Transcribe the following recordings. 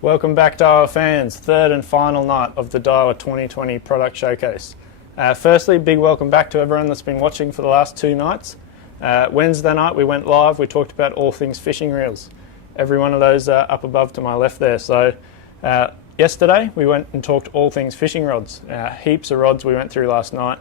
Welcome back, Daiwa fans. Third and final night of the Daiwa 2020 product showcase. Firstly, big welcome back to everyone that's been watching for the last 2 nights. Wednesday night we went live, we talked about all things fishing reels. Every one of those up above to my left there. So yesterday we went and talked all things fishing rods. Heaps of rods we went through last night.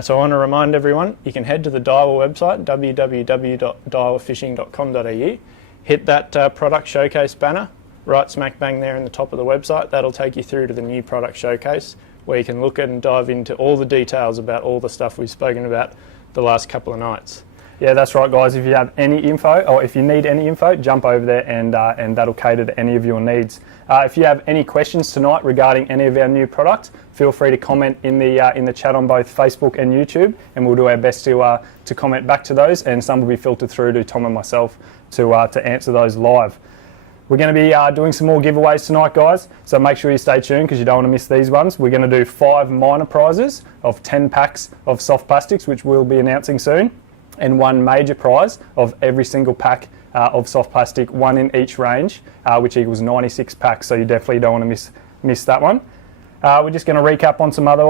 So I want to remind everyone, you can head to the Daiwa website, www.daewafishing.com.au, hit that product showcase banner, right smack bang there in the top of the website. That'll take you through to the new product showcase where you can look at and dive into all the details about all the stuff we've spoken about the last couple of nights. Yeah, that's right, guys. If you have any info, or if you need any info, jump over there and that'll cater to any of your needs. If you have any questions tonight regarding any of our new products, feel free to comment in the chat on both Facebook and YouTube, and we'll do our best to comment back to those, and some will be filtered through to Tom and myself to answer those live. We're going to be doing some more giveaways tonight, guys, so make sure you stay tuned because you don't want to miss these ones. We're going to do 5 minor prizes of 10 packs of soft plastics, which we'll be announcing soon, and 1 major prize of every single pack of soft plastic, 1 in each range, which equals 96 packs, so you definitely don't want to miss that one. We're just going to recap on some other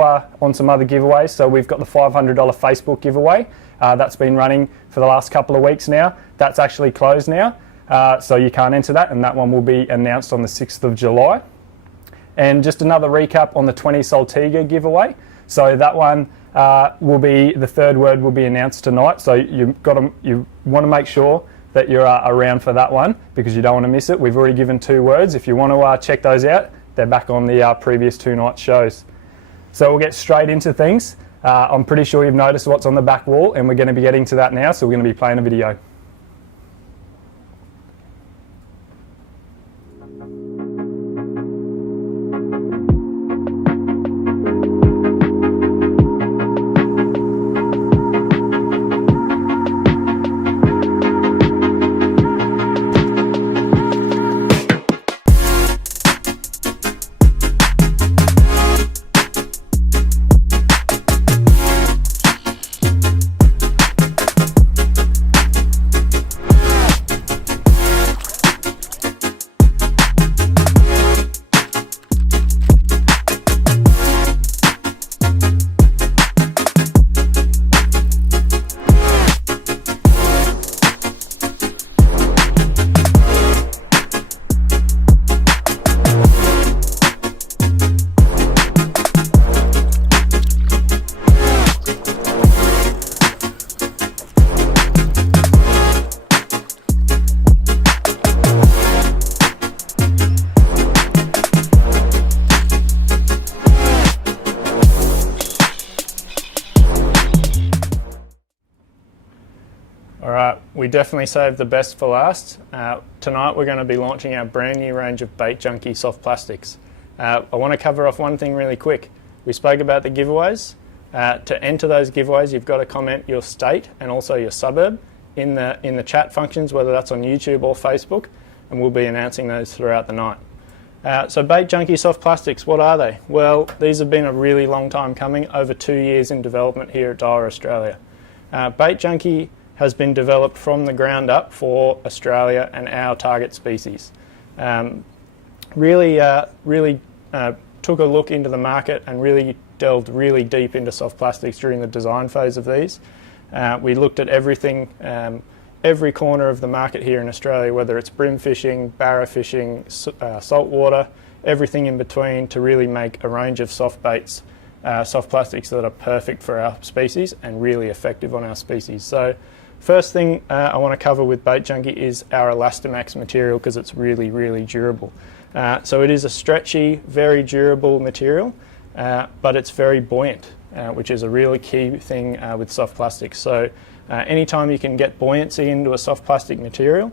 giveaways. So we've got the $500 Facebook giveaway. That's been running for the last couple of weeks now. That's actually closed now. So you can't enter that, and that one will be announced on the 6th of July. And just another recap on the 20 Saltiga giveaway. So that one will be, the third word will be announced tonight. So you want to make sure that you're around for that one because you don't want to miss it. We've already given 2 words. If you want to check those out, they're back on the previous 2 night shows. So we'll get straight into things. I'm pretty sure you've noticed what's on the back wall, and we're going to be getting to that now. So we're going to be playing a video. We definitely saved the best for last. Tonight we're going to be launching our brand new range of Bait Junkie soft plastics. I want to cover off one thing really quick. We spoke about the giveaways. To enter those giveaways, you've got to comment your state and also your suburb in the chat functions, whether that's on YouTube or Facebook, and we'll be announcing those throughout the night. So Bait Junkie soft plastics, what are they? Well, these have been a really long time coming, over 2 years in development here at Daiwa Australia. Bait Junkie has been developed from the ground up for Australia and our target species. Really took a look into the market and really delved really deep into soft plastics during the design phase of these. We looked at everything, every corner of the market here in Australia, whether it's brim fishing, barra fishing, saltwater, everything in between, to really make a range of soft baits, soft plastics that are perfect for our species and really effective on our species. So first thing I want to cover with Bait Junkie is our Elastamax material, because it's really, really durable. So it is a stretchy, very durable material, but it's very buoyant, which is a really key thing with soft plastics. So anytime you can get buoyancy into a soft plastic material,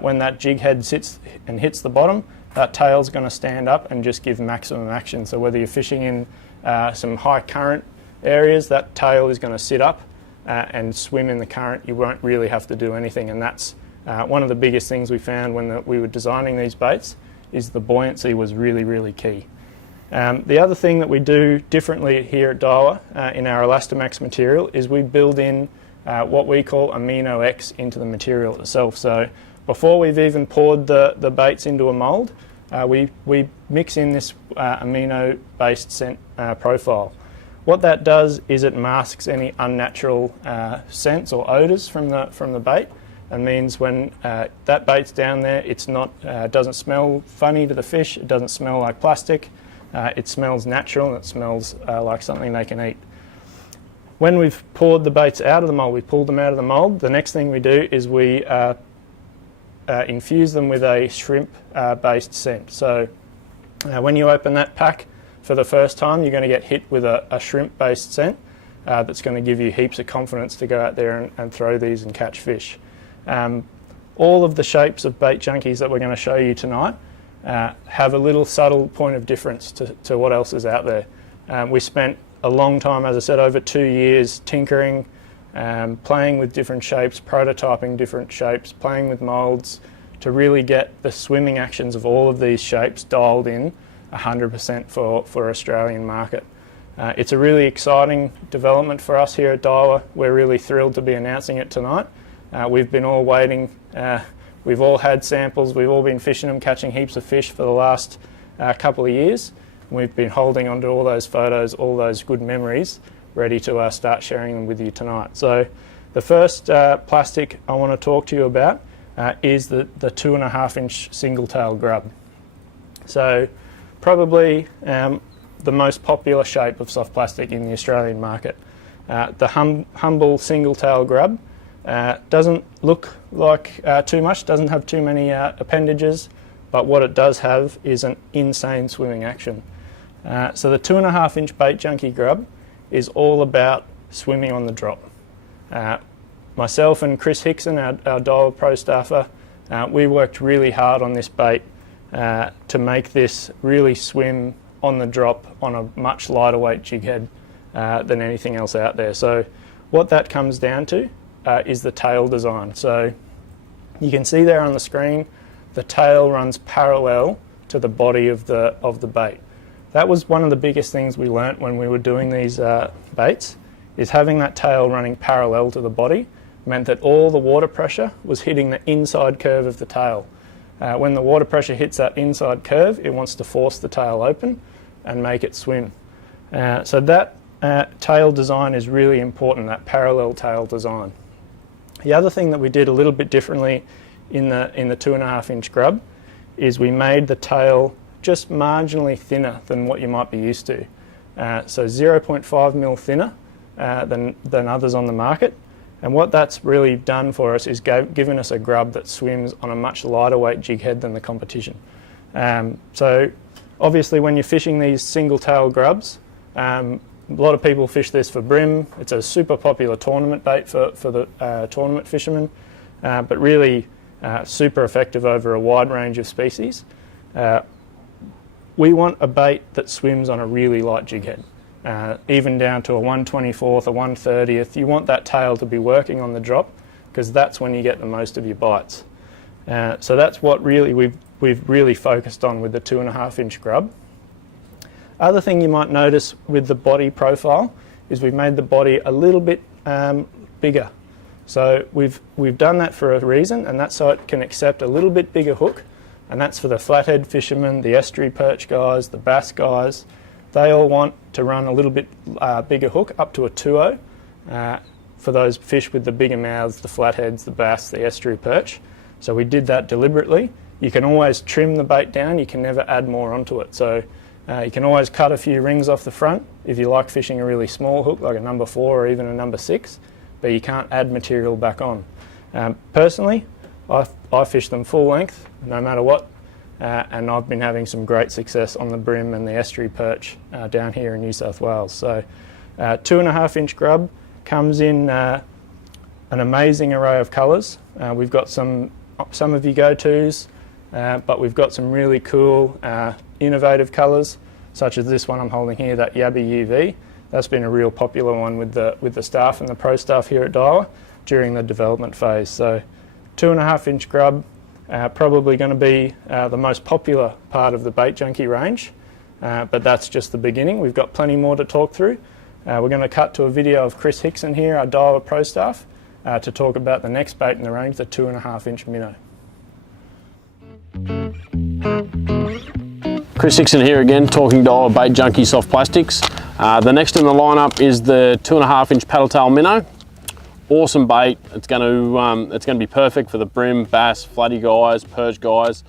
when that jig head sits and hits the bottom, that tail's going to stand up and just give maximum action. So whether you're fishing in some high current areas, that tail is going to sit up and swim in the current. You won't really have to do anything, and that's one of the biggest things we found when we were designing these baits, is the buoyancy was really, really key. The other thing that we do differently here at Daiwa in our Elastamax material is we build in what we call Amino X into the material itself. So before we've even poured the baits into a mould, we mix in this amino-based scent profile. What that does is it masks any unnatural scents or odours from the bait, and means when that bait's down there, it's not doesn't smell funny to the fish. It doesn't smell like plastic. It smells natural, and it smells like something they can eat. When we've poured the baits out of the mould, we pulled them out of the mould. The next thing we do is we infuse them with a shrimp-based scent. So when you open that pack for the first time, you're going to get hit with a shrimp-based scent that's going to give you heaps of confidence to go out there and throw these and catch fish. All of the shapes of bait junkies that we're going to show you tonight have a little subtle point of difference to what else is out there. We spent a long time, as I said, over 2 years tinkering, playing with different shapes, prototyping different shapes, playing with moulds to really get the swimming actions of all of these shapes dialed in 100% for Australian market. It's a really exciting development for us here at Daiwa. We're really thrilled to be announcing it tonight. We've been all waiting. We've all had samples. We've all been fishing them, catching heaps of fish for the last couple of years. We've been holding onto all those photos, all those good memories, ready to start sharing them with you tonight. So the first plastic I want to talk to you about is the 2.5-inch single-tail grub. So probably the most popular shape of soft plastic in the Australian market. The humble single-tail grub doesn't look like too much, doesn't have too many appendages, but what it does have is an insane swimming action. So the 2.5-inch Bait Junkie grub is all about swimming on the drop. Myself and Chris Hickson, our Daiwa Pro staffer, we worked really hard on this bait to make this really swim on the drop on a much lighter weight jig head than anything else out there. So what that comes down to is the tail design. So you can see there on the screen, the tail runs parallel to the body of the bait. That was one of the biggest things we learnt when we were doing these baits, is having that tail running parallel to the body meant that all the water pressure was hitting the inside curve of the tail. When the water pressure hits that inside curve, it wants to force the tail open and make it swim. So that tail design is really important, that parallel tail design. The other thing that we did a little bit differently in the 2.5-inch grub is we made the tail just marginally thinner than what you might be used to. So 0.5 mil thinner than others on the market. And what that's really done for us is given us a grub that swims on a much lighter weight jig head than the competition. So obviously when you're fishing these single tail grubs, a lot of people fish this for bream. It's a super popular tournament bait for the tournament fishermen, but really super effective over a wide range of species. We want a bait that swims on a really light jig head, even down to a 1/24th, a 1/30th. You want that tail to be working on the drop because that's when you get the most of your bites. So that's what really we've really focused on with the 2.5-inch grub. Other thing you might notice with the body profile is we've made the body a little bit bigger. So we've done that for a reason, and that's so it can accept a little bit bigger hook, and that's for the flathead fishermen, the estuary perch guys, the bass guys. They all want to run a little bit bigger hook, up to a 2.0, for those fish with the bigger mouths, the flatheads, the bass, the estuary perch. So we did that deliberately. You can always trim the bait down, you can never add more onto it. So you can always cut a few rings off the front if you like fishing a really small hook like a number 4 or even a number 6, but you can't add material back on. Personally, I fish them full length no matter what, and I've been having some great success on the bream and the estuary perch down here in New South Wales. So 2.5-inch grub comes in an amazing array of colours. We've got some of your go-tos, but we've got some really cool innovative colours, such as this one I'm holding here, that Yabby UV. That's been a real popular one with the staff and the pro staff here at Daiwa during the development phase. So 2.5-inch grub, probably going to be the most popular part of the Bait Junkie range, but that's just the beginning. We've got plenty more to talk through. We're going to cut to a video of Chris Hickson here, our Daiwa pro staff, to talk about the next bait in the range, the 2.5-inch minnow. Chris Hickson here again, talking Daiwa Bait Junkie soft plastics. The next in the lineup is the 2.5-inch paddle tail minnow. Awesome bait. It's going to be perfect for the brim, bass, flatty guys, perch guys.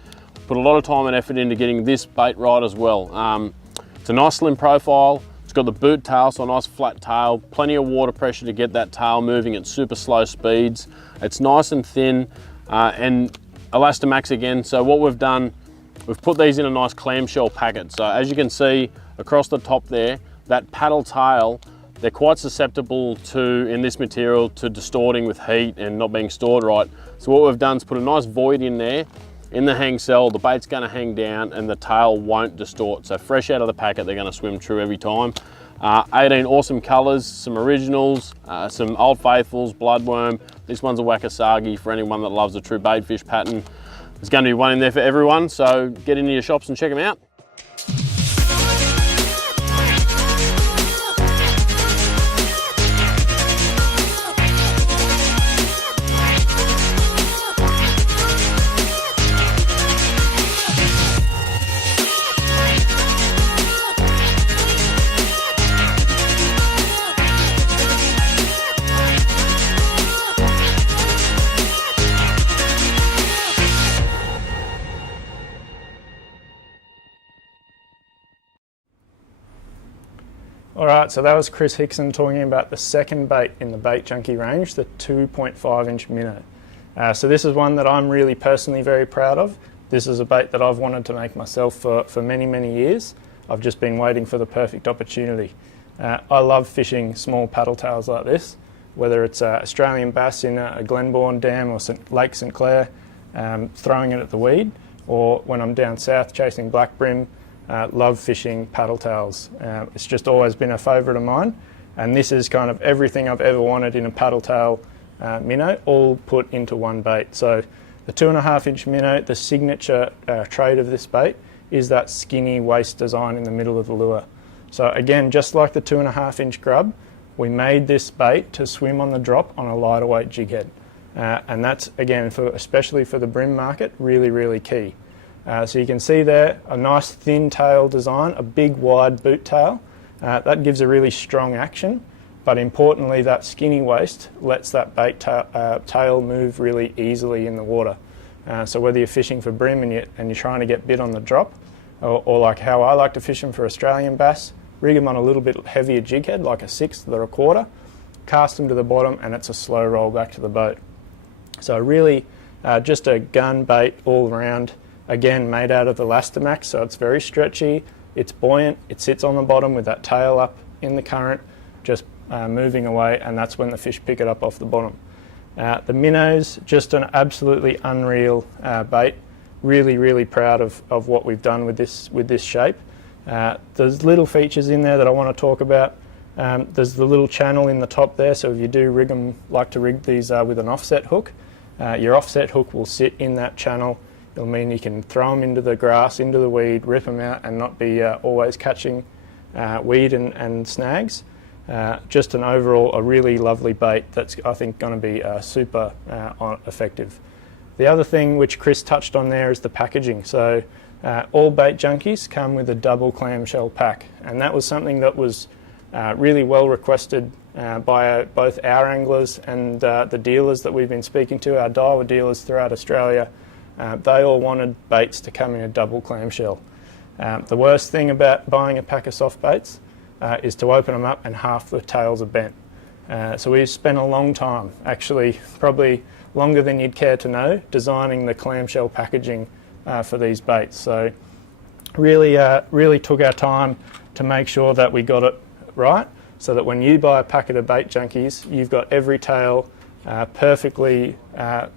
Put a lot of time and effort into getting this bait right as well. It's a nice slim profile. It's got the boot tail, so a nice flat tail, plenty of water pressure to get that tail moving at super slow speeds. It's nice and thin and Elastamax again. So what we've done, we've put these in a nice clamshell packet. So as you can see across the top there, that paddle tail, they're quite susceptible to, in this material, to distorting with heat and not being stored right. So what we've done is put a nice void in there. In the hang cell, the bait's going to hang down and the tail won't distort. So fresh out of the packet, they're going to swim true every time. 18 awesome colours, some originals, some Old Faithfuls, Bloodworm. This one's a Wakasagi for anyone that loves a true bait fish pattern. There's going to be one in there for everyone, so get into your shops and check them out. Alright, so that was Chris Hickson talking about the second bait in the Bait Junkie range, the 2.5-inch minnow. So this is one that I'm really personally very proud of. This is a bait that I've wanted to make myself for many, many years. I've just been waiting for the perfect opportunity. I love fishing small paddle tails like this, whether it's Australian bass in a Glenbourne Dam or Lake St Clair, throwing it at the weed, or when I'm down south chasing black brim. Love fishing paddle tails. It's just always been a favourite of mine, and this is kind of everything I've ever wanted in a paddle tail minnow, all put into one bait. So the 2.5-inch minnow, the signature trait of this bait is that skinny waist design in the middle of the lure. So again, just like the 2.5-inch grub, we made this bait to swim on the drop on a lighter weight jig head, and that's again, especially for the brim market, really, really key. So you can see there a nice thin tail design, a big wide boot tail. That gives a really strong action, but importantly that skinny waist lets that bait tail move really easily in the water. So whether you're fishing for brim and you're trying to get bit on the drop, or like how I like to fish them for Australian bass, rig them on a little bit heavier jig head, like a 1/6 or a 1/4, cast them to the bottom and it's a slow roll back to the boat. So really just a gun bait all around. Again, made out of Elastamax, so it's very stretchy, it's buoyant, it sits on the bottom with that tail up in the current, just moving away, and that's when the fish pick it up off the bottom. The minnows, just an absolutely unreal bait. Really, really proud of what we've done with this shape. There's little features in there that I want to talk about. There's the little channel in the top there, so if you do like to rig these with an offset hook, your offset hook will sit in that channel. It'll mean you can throw them into the grass, into the weed, rip them out and not be always catching weed and snags. Just an overall, a really lovely bait that's, I think, going to be super effective. The other thing which Chris touched on there is the packaging. So all Bait Junkies come with a double clamshell pack, and that was something that was really well requested by both our anglers and the dealers that we've been speaking to, our Daiwa dealers throughout Australia. They all wanted baits to come in a double clamshell. The worst thing about buying a pack of soft baits is to open them up and half the tails are bent. So we've spent a long time, actually probably longer than you'd care to know, designing the clamshell packaging for these baits. So really took our time to make sure that we got it right, so that when you buy a packet of Bait Junkies, you've got every tail perfectly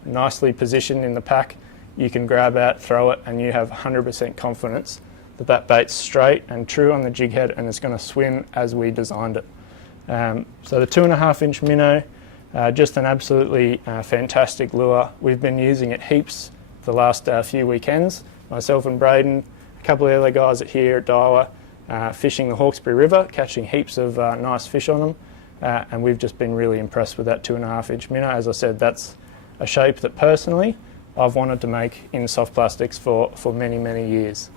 nicely positioned in the pack. You can grab out, throw it, and you have 100% confidence that that bait's straight and true on the jig head and it's going to swim as we designed it. So the 2.5-inch minnow, just an absolutely fantastic lure. We've been using it heaps the last few weekends. Myself and Braden, a couple of other guys here at Daiwa, fishing the Hawkesbury River, catching heaps of nice fish on them, and we've just been really impressed with that 2.5-inch minnow. As I said, that's a shape that personally I've wanted to make in soft plastics for many, many years.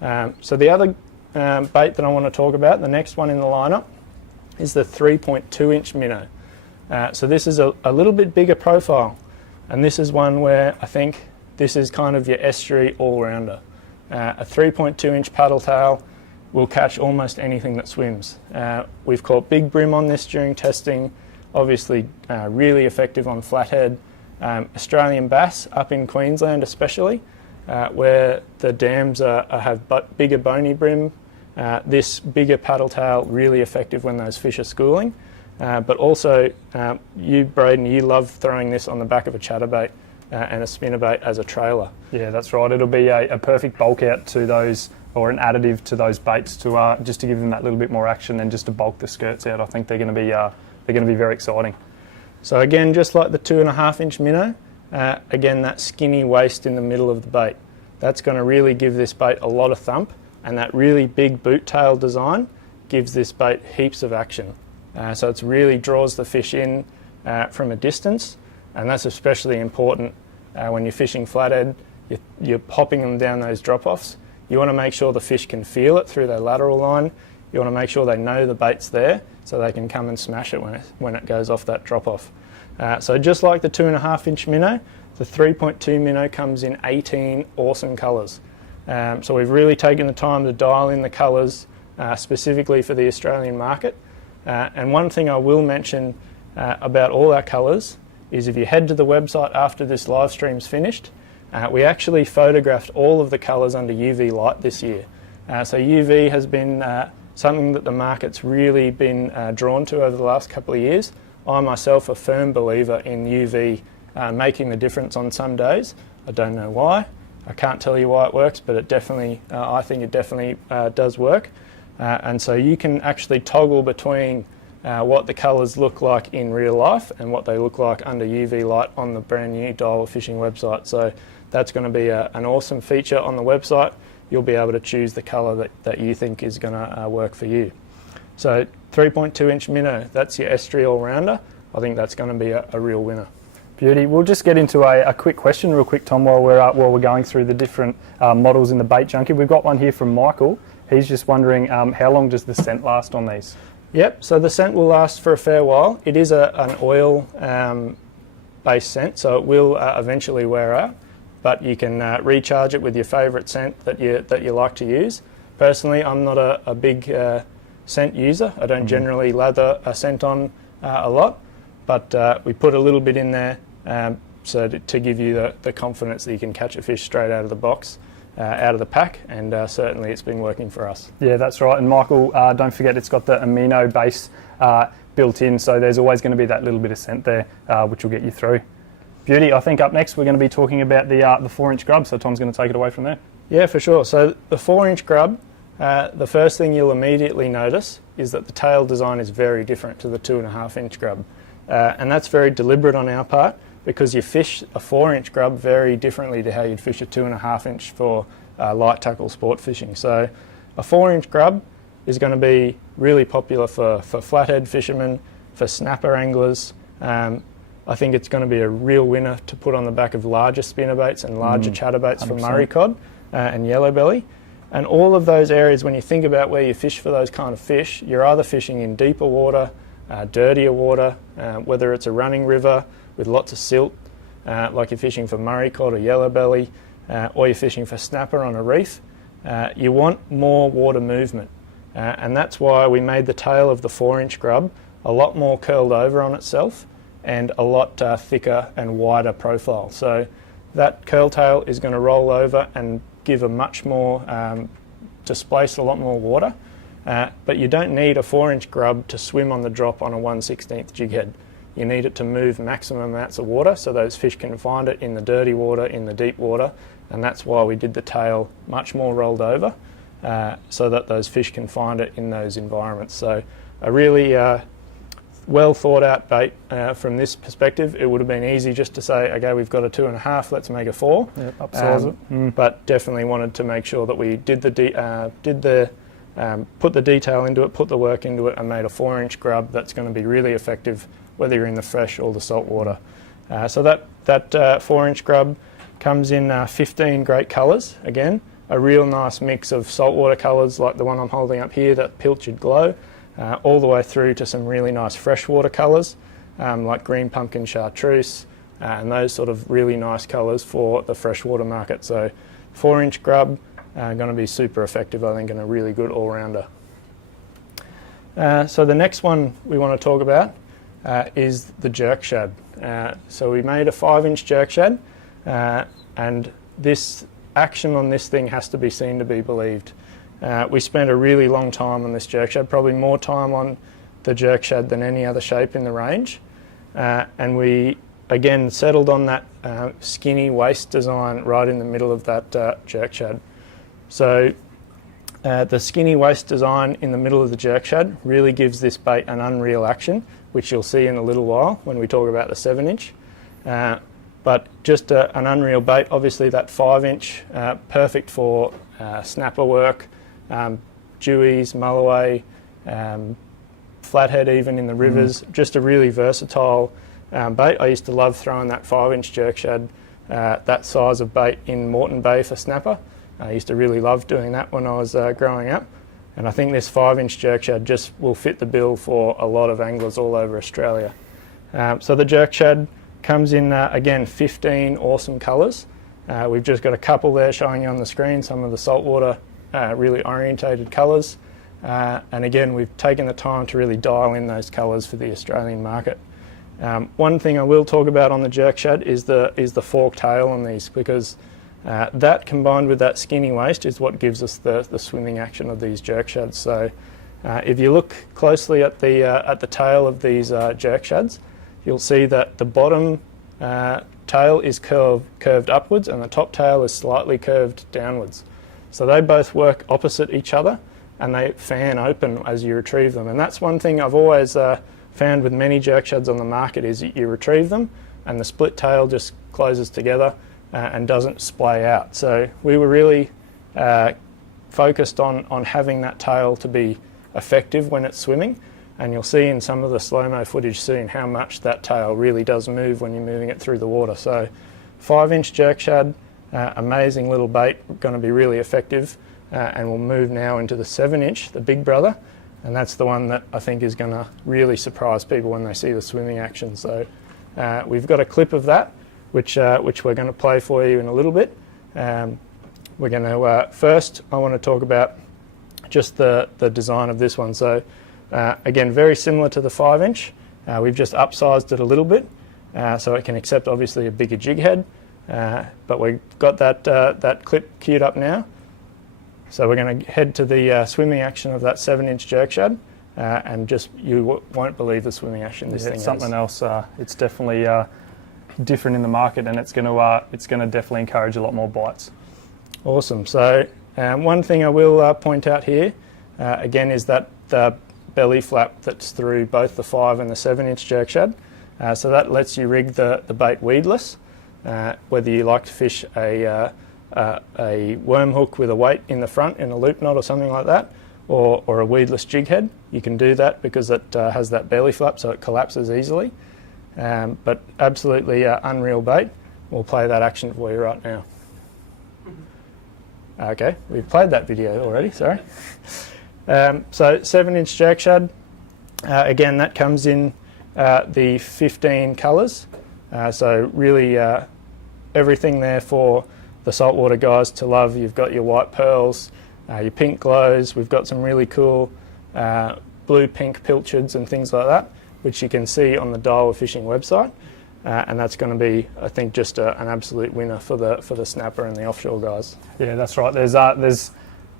So the other bait that I want to talk about, the next one in the lineup, is the 3.2 inch minnow. So this is a little bit bigger profile, and this is one where I think this is kind of your estuary all-rounder. A 3.2 inch paddle tail will catch almost anything that swims. We've caught big brim on this during testing, obviously really effective on flathead. Australian bass up in Queensland especially, where the dams have bigger bony brim. This bigger paddle tail really effective when those fish are schooling. But also, you, Braden, you love throwing this on the back of a chatterbait and a spinnerbait as a trailer. Yeah, that's right. It'll be a perfect bulk out to those, or an additive to those baits, to just to give them that little bit more action and just to bulk the skirts out. I think they're going to be very exciting. So again, just like the 2.5 inch minnow, again that skinny waist in the middle of the bait. That's going to really give this bait a lot of thump, and that really big boot tail design gives this bait heaps of action. So it really draws the fish in from a distance, and that's especially important when you're fishing flathead. You're popping them down those drop-offs. You want to make sure the fish can feel it through their lateral line. You want to make sure they know the bait's there so they can come and smash it when it goes off that drop-off. So just like the 2.5 inch minnow, the 3.2 minnow comes in 18 awesome colours. So we've really taken the time to dial in the colours specifically for the Australian market. And one thing I will mention about all our colours is if you head to the website after this live stream's finished, we actually photographed all of the colours under UV light this year. So UV has been something that the market's really been drawn to over the last couple of years. I myself a firm believer in UV making the difference on some days. I don't know why. I can't tell you why it works, but it definitely, I think it definitely does work. And so you can actually toggle between what the colours look like in real life and what they look like under UV light on the brand new Daiwa fishing website. So that's going to be an awesome feature on the website. You'll be able to choose the colour that you think is going to work for you. So 3.2 inch minnow, that's your estuary all-rounder. I think that's going to be a real winner. Beauty. We'll just get into a quick question real quick, Tom, while we're going through the different models in the Bait Junkie. We've got one here from Michael. He's just wondering how long does the scent last on these? Yep, so the scent will last for a fair while. It is an oil based scent, so it will eventually wear out, but you can recharge it with your favourite scent that you like to use. Personally, I'm not a big scent user. I don't generally lather a scent on a lot, but we put a little bit in there so to give you the confidence that you can catch a fish straight out of the box, out of the pack, and certainly it's been working for us. Yeah, that's right. And Michael, don't forget it's got the amino base built in, so there's always going to be that little bit of scent there, which will get you through. Beauty. I think up next we're going to be talking about the 4-inch grub, so Tom's going to take it away from there. Yeah, for sure. So the 4-inch grub, the first thing you'll immediately notice is that the tail design is very different to the 2.5-inch grub. And that's very deliberate on our part, because you fish a 4-inch grub very differently to how you'd fish a 2.5-inch for light tackle sport fishing. So a 4-inch grub is going to be really popular for flathead fishermen, for snapper anglers. I think it's going to be a real winner to put on the back of larger spinnerbaits and larger chatterbaits for Murray cod and yellow belly. And all of those areas, when you think about where you fish for those kind of fish, you're either fishing in deeper water, dirtier water, whether it's a running river with lots of silt, like you're fishing for Murray cod or yellow belly, or you're fishing for snapper on a reef. You want more water movement. And that's why we made the tail of the 4-inch grub a lot more curled over on itself and a lot thicker and wider profile. So that curl tail is going to roll over and give a much more, displace a lot more water. But you don't need a 4-inch grub to swim on the drop on a 1/16 jig head. You need it to move maximum amounts of water so those fish can find it in the dirty water, in the deep water, and that's why we did the tail much more rolled over so that those fish can find it in those environments. So a really well thought out bait from this perspective. It would have been easy just to say, okay, we've got a 2.5, let's make a 4. Yep, upsize it. But definitely wanted to make sure that we did put the detail into it, put the work into it, and made a 4-inch grub that's going to be really effective whether you're in the fresh or the salt water. So that 4-inch grub comes in 15 great colours again. a real nice mix of saltwater colours like the one I'm holding up here, that pilchard glow, all the way through to some really nice freshwater colours like green pumpkin chartreuse, and those sort of really nice colours for the freshwater market. So 4-inch grub, going to be super effective, I think, and a really good all-rounder. So the next one we want to talk about is the jerk shad. So we made a 5-inch jerk shad, and this action on this thing has to be seen to be believed. We spent a really long time on this jerk shad, probably more time on the jerk shad than any other shape in the range, and we again settled on that skinny waist design right in the middle of that jerk shad. So the skinny waist design in the middle of the jerk shad really gives this bait an unreal action, which you'll see in a little while when we talk about the 7-inch. But just an unreal bait. Obviously that 5-inch, perfect for snapper work, dewies, mulloway, flathead even in the rivers. Just a really versatile bait. I used to love throwing that 5-inch jerk shad, that size of bait, in Moreton Bay for snapper. I used to really love doing that when I was growing up. And I think this 5-inch jerk shad just will fit the bill for a lot of anglers all over Australia. So the jerk shad comes in, again, 15 awesome colours. We've just got a couple there showing you on the screen, some of the saltwater really orientated colours. And again, we've taken the time to really dial in those colours for the Australian market. One thing I will talk about on the jerk shad is the forked tail on these, because that combined with that skinny waist is what gives us the swimming action of these jerk shads. So if you look closely at the tail of these jerk shads, you'll see that the bottom tail is curved upwards and the top tail is slightly curved downwards. So they both work opposite each other and they fan open as you retrieve them. And that's one thing I've always found with many jerk shads on the market, is that you retrieve them and the split tail just closes together and doesn't splay out. So we were really focused on having that tail to be effective when it's swimming, and you'll see in some of the slow-mo footage soon how much that tail really does move when you're moving it through the water. So 5-inch jerk shad, amazing little bait, going to be really effective, and we'll move now into the 7-inch, the big brother, and that's the one that I think is going to really surprise people when they see the swimming action. So we've got a clip of that, which we're going to play for you in a little bit. We're going to first, I want to talk about just the design of this one. So again, very similar to the 5-inch. We've just upsized it a little bit so it can accept obviously a bigger jig head, but we've got that clip queued up now. So we're going to head to the swimming action of that 7-inch jerk shad, and just you won't believe the swimming action this thing has. It's something else. It's definitely different in the market, and it's going to definitely encourage a lot more bites. Awesome. So one thing I will point out here again is that the belly flap that's through both the 5 and the 7-inch jerk shad. So that lets you rig the bait weedless, whether you like to fish a worm hook with a weight in the front in a loop knot or something like that, or a weedless jig head. You can do that because it has that belly flap, so it collapses easily. But absolutely unreal bait. We'll play that action for you right now. Okay, we've played that video already, sorry. So 7-inch jerk shad, again that comes in the 15 colours. So really everything there for the saltwater guys to love. You've got your white pearls, your pink glows, we've got some really cool blue-pink pilchards and things like that, which you can see on the Daiwa fishing website, and that's going to be, I think, just an absolute winner for the snapper and the offshore guys. Yeah, that's right. There's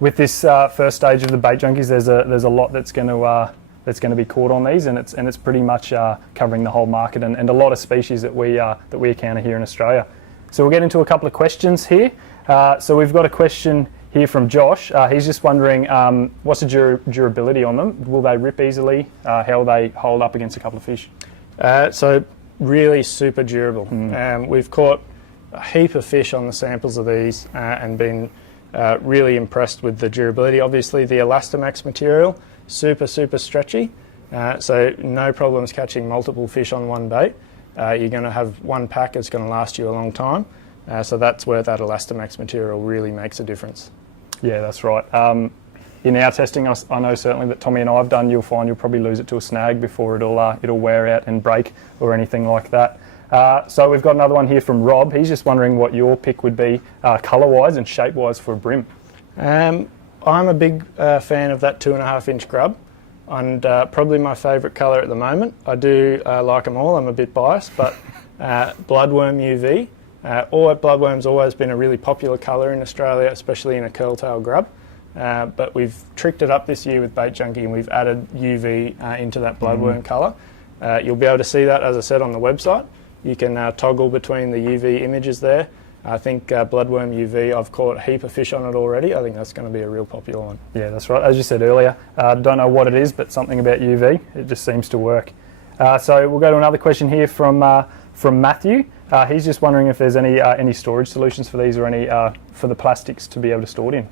with this first stage of the Bait Junkies, there's a lot that's going to be caught on these, and it's pretty much covering the whole market and a lot of species that we encounter here in Australia. So we'll get into a couple of questions here. So we've got a question here from Josh. He's just wondering what's the durability on them? Will they rip easily? How will they hold up against a couple of fish? So really super durable. We've caught a heap of fish on the samples of these and been really impressed with the durability. Obviously the Elastamax material, super stretchy, so no problems catching multiple fish on one bait. You're going to have one pack that's going to last you a long time. So that's where that Elastamax material really makes a difference. Yeah, that's right. In our testing, I know certainly that Tommy and I have done, you'll find you'll probably lose it to a snag before it'll wear out and break or anything like that. So we've got another one here from Rob. He's just wondering what your pick would be colour-wise and shape-wise for a brim. I'm a big fan of that 2.5-inch grub, and probably my favourite colour at the moment. I do like them all. I'm a bit biased, but bloodworm UV. Bloodworm's always been a really popular colour in Australia, especially in a curl-tail grub. But we've tricked it up this year with Bait Junkie, and we've added UV into that bloodworm colour. You'll be able to see that, as I said, on the website. You can toggle between the UV images there. I think bloodworm UV, I've caught a heap of fish on it already. I think that's going to be a real popular one. Yeah, that's right. As you said earlier, don't know what it is, but something about UV, it just seems to work. So we'll go to another question here from Matthew. He's just wondering if there's any storage solutions for these, or any for the plastics to be able to store it in,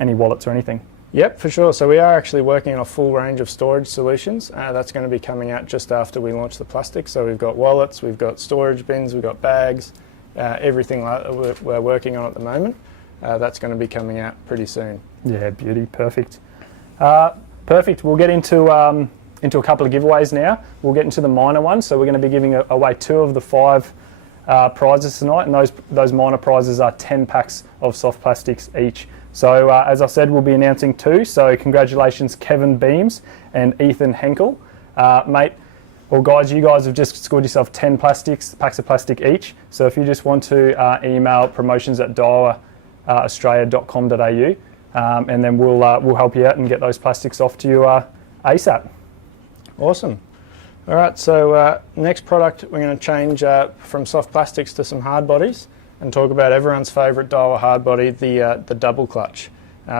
any wallets or anything. Yep, for sure. So we are actually working on a full range of storage solutions. That's going to be coming out just after we launch the plastic. So we've got wallets, we've got storage bins, we've got bags, everything like that we're working on at the moment. That's going to be coming out pretty soon. Yeah, beauty, perfect. Perfect. We'll get into a couple of giveaways now. We'll get into the minor ones. So we're going to be giving away 2 of the 5 prizes tonight, and those minor prizes are 10 packs of soft plastics each. So as I said, we'll be announcing 2. So congratulations, Kevin Beams and Ethan Henkel. Mate, or guys, you guys have just scored yourself 10 packs of plastic each. So if you just want to email promotions@daiwaaustralia.com.au, and then we'll help you out and get those plastics off to you ASAP. Awesome. All right, so next product, we're going to change from soft plastics to some hard bodies and talk about everyone's favourite Daiwa hard body, the double clutch.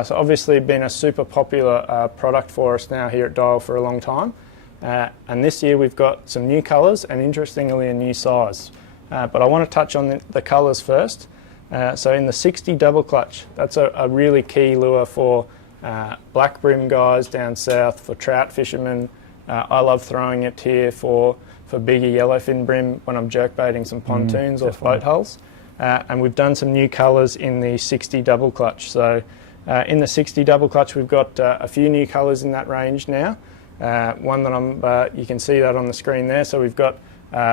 So obviously been a super popular product for us now here at Daiwa for a long time. And this year we've got some new colours and interestingly a new size. But I want to touch on the colours first. So in the 60 double clutch, that's a really key lure for black brim guys down south, for trout fishermen. I love throwing it here for bigger yellowfin brim when I'm jerkbaiting some pontoons or float hulls. And we've done some new colours in the 60 double clutch. So in the 60 double clutch, we've got a few new colours in that range now. One that you can see that on the screen there. So we've got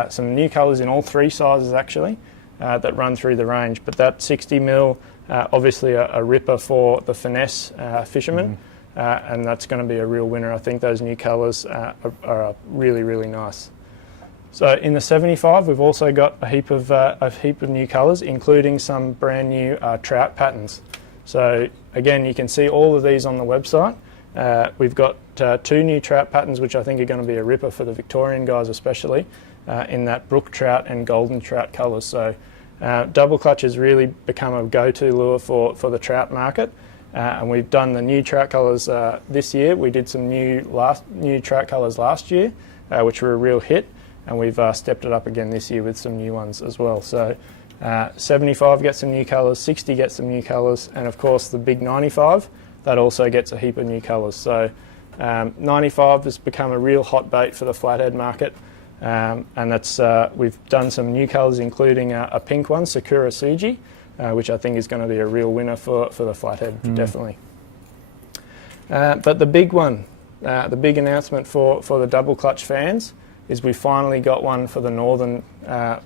some new colours in all 3 sizes actually that run through the range. But that 60 mil, obviously a ripper for the finesse fishermen. And that's going to be a real winner. I think those new colours are really, really nice. So in the 75, we've also got a heap of new colours, including some brand new trout patterns. So again, you can see all of these on the website. We've got 2 new trout patterns, which I think are going to be a ripper for the Victorian guys, especially in that brook trout and golden trout colours. So double clutch has really become a go-to lure for the trout market. And we've done the new trout colours this year. We did some new trout colours last year, which were a real hit. And we've stepped it up again this year with some new ones as well. So 75 gets some new colours, 60 gets some new colours, and of course the big 95, that also gets a heap of new colours. So 95 has become a real hot bait for the flathead market, and that's we've done some new colours, including a pink one, Sakura Suji, which I think is going to be a real winner for the flathead, definitely. But the big one, the big announcement for the double clutch fans is we finally got one for the northern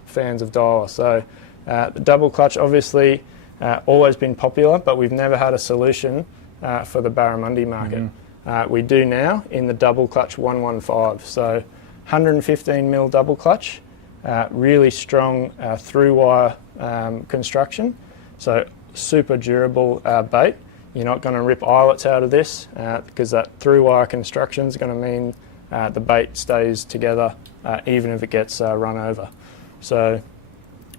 fans of Daiwa. So the double clutch obviously always been popular, but we've never had a solution for the barramundi market. We do now in the double clutch 115. So 115 mil double clutch, really strong through wire construction. So super durable bait. You're not going to rip eyelets out of this because that through wire construction is going to mean the bait stays together even if it gets run over. So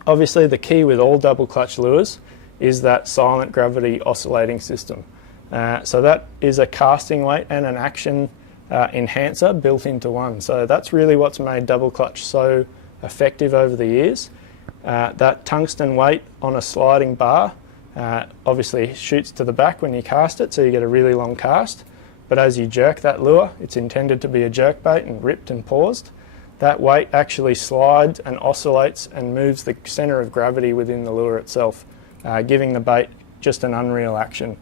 obviously the key with all double clutch lures is that silent gravity oscillating system. So that is a casting weight and an action enhancer built into one. So that's really what's made double clutch so effective over the years. That tungsten weight on a sliding bar obviously shoots to the back when you cast it, so you get a really long cast. But as you jerk that lure, it's intended to be a jerk bait and ripped and paused. that weight actually slides and oscillates and moves the centre of gravity within the lure itself, giving the bait just an unreal action.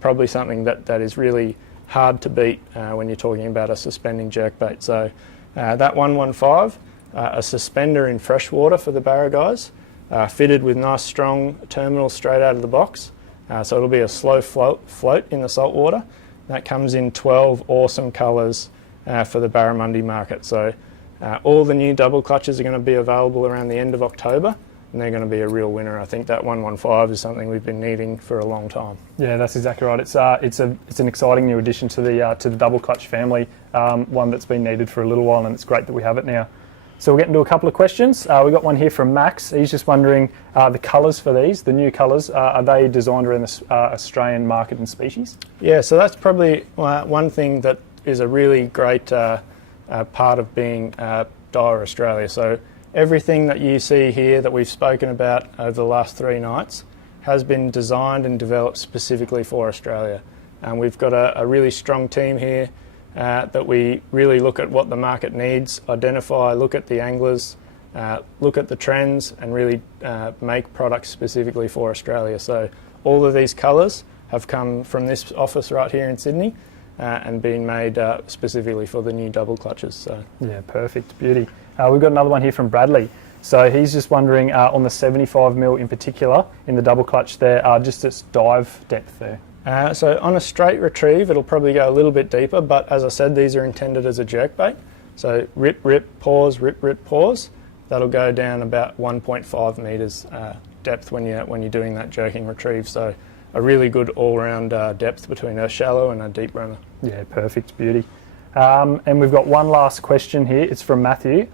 Probably something that is really hard to beat when you're talking about a suspending jerkbait. So that 115, a suspender in freshwater for the barra guys, fitted with nice strong terminals straight out of the box. So it'll be a slow float in the saltwater. That comes in 12 awesome colours for the barramundi market. So all the new double clutches are going to be available around the end of October, and they're going to be a real winner. I think that 115 is something we've been needing for a long time. Yeah, that's exactly right. It's an exciting new addition to the double clutch family, one that's been needed for a little while, and it's great that we have it now. So we'll get into a couple of questions. We've got one here from Max. He's just wondering the colours for these, the new colours, are they designed around the Australian market and species? Yeah, so that's probably one thing that is a really great part of being Daiwa Australia. So everything that you see here that we've spoken about over the last 3 nights has been designed and developed specifically for Australia. And we've got a really strong team here that we really look at what the market needs, identify, look at the anglers, look at the trends, and really make products specifically for Australia. So all of these colours have come from this office right here in Sydney and been made specifically for the new double clutches. So yeah, perfect, beauty. We've got another one here from Bradley. So he's just wondering on the 75mm in particular in the double clutch there, just its dive depth there. So on a straight retrieve, it'll probably go a little bit deeper, but as I said, these are intended as a jerkbait. So rip, rip, pause, rip, rip, pause. That'll go down about 1.5 metres depth when you're doing that jerking retrieve. So a really good all-round depth between a shallow and a deep runner. Yeah, perfect, beauty. And we've got one last question here. It's from Matthew.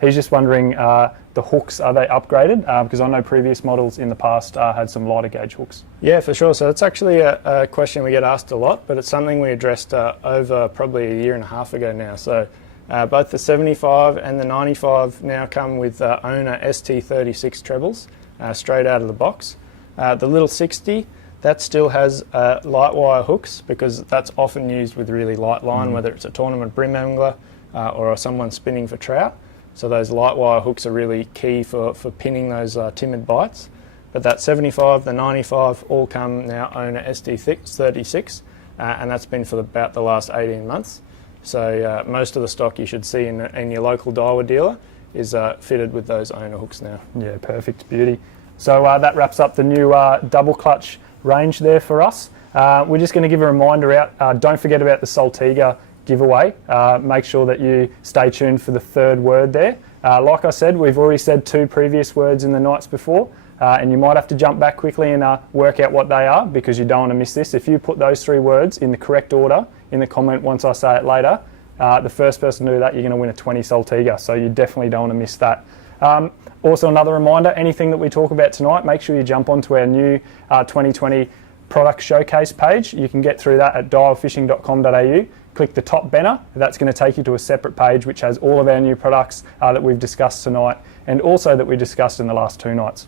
He's just wondering the hooks, are they upgraded? Because I know previous models in the past had some lighter gauge hooks. Yeah, for sure. So it's actually a question we get asked a lot, but it's something we addressed over probably a year and a half ago now. So both the 75 and the 95 now come with owner ST36 trebles straight out of the box. The little 60, that still has light wire hooks because that's often used with really light line, whether it's a tournament brim angler or someone spinning for trout. So those light wire hooks are really key for pinning those timid bites. But that 75, the 95 all come now owner ST36 and that's been for about the last 18 months. So most of the stock you should see in your local Daiwa dealer is fitted with those owner hooks now. Yeah, perfect, beauty. So that wraps up the new double clutch range there for us. We're just going to give a reminder out, don't forget about the Saltiga giveaway. Make sure that you stay tuned for the 3rd word there. Like I said, we've already said 2 previous words in the nights before, and you might have to jump back quickly and work out what they are because you don't want to miss this. If you put those 3 words in the correct order in the comment once I say it later, the first person to do that, you're going to win a 20 Saltiga, so you definitely don't want to miss that. Also, another reminder, anything that we talk about tonight, make sure you jump onto our new 2020 product showcase page. You can get through that at dialfishing.com.au. Click the top banner. That's going to take you to a separate page which has all of our new products that we've discussed tonight and also that we discussed in the last 2 nights.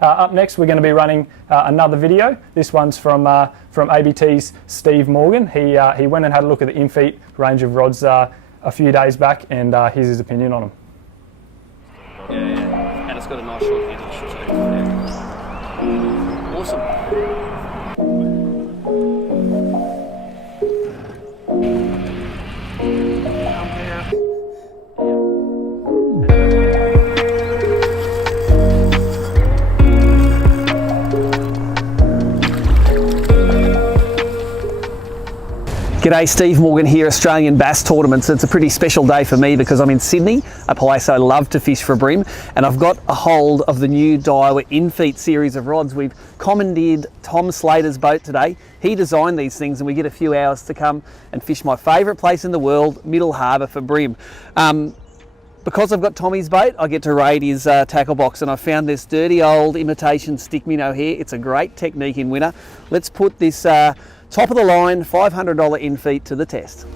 Up next, we're going to be running another video. This one's from ABT's Steve Morgan. He went and had a look at the Infeet range of rods a few days back, and here's his opinion on them. Yeah, and it's got a nice short handle too. Yeah. Awesome. G'day, Steve Morgan here, Australian Bass Tournaments. It's a pretty special day for me because I'm in Sydney, a place I love to fish for brim, and I've got a hold of the new Daiwa Infeet series of rods. We've commandeered Tom Slater's boat today. He designed these things and we get a few hours to come and fish my favourite place in the world, Middle Harbour, for brim. Because I've got Tommy's boat, I get to raid his tackle box, and I found this dirty old imitation stick minnow here. It's a great technique in winter. Let's put this top of the line $500 Infeet to the test.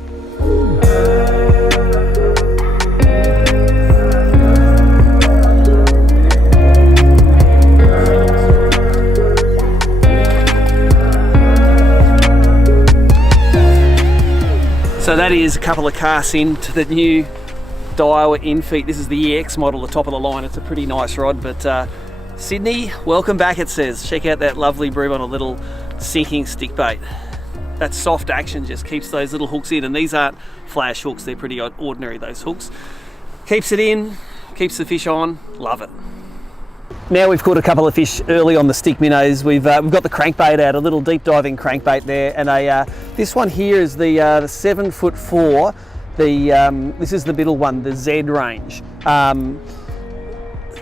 So that is a couple of casts into the new Daiwa Infeet. This is the EX model, the top of the line. It's a pretty nice rod, but Sydney, welcome back, it says. Check out that lovely brim on a little sinking stick bait. That soft action just keeps those little hooks in, and these aren't flash hooks, they're pretty ordinary, those hooks. Keeps it in, keeps the fish on, love it. Now we've caught a couple of fish early on the stick minnows. We've got the crankbait out, a little deep diving crankbait there, and this one here is the 7'4". This is the middle one, the Z range.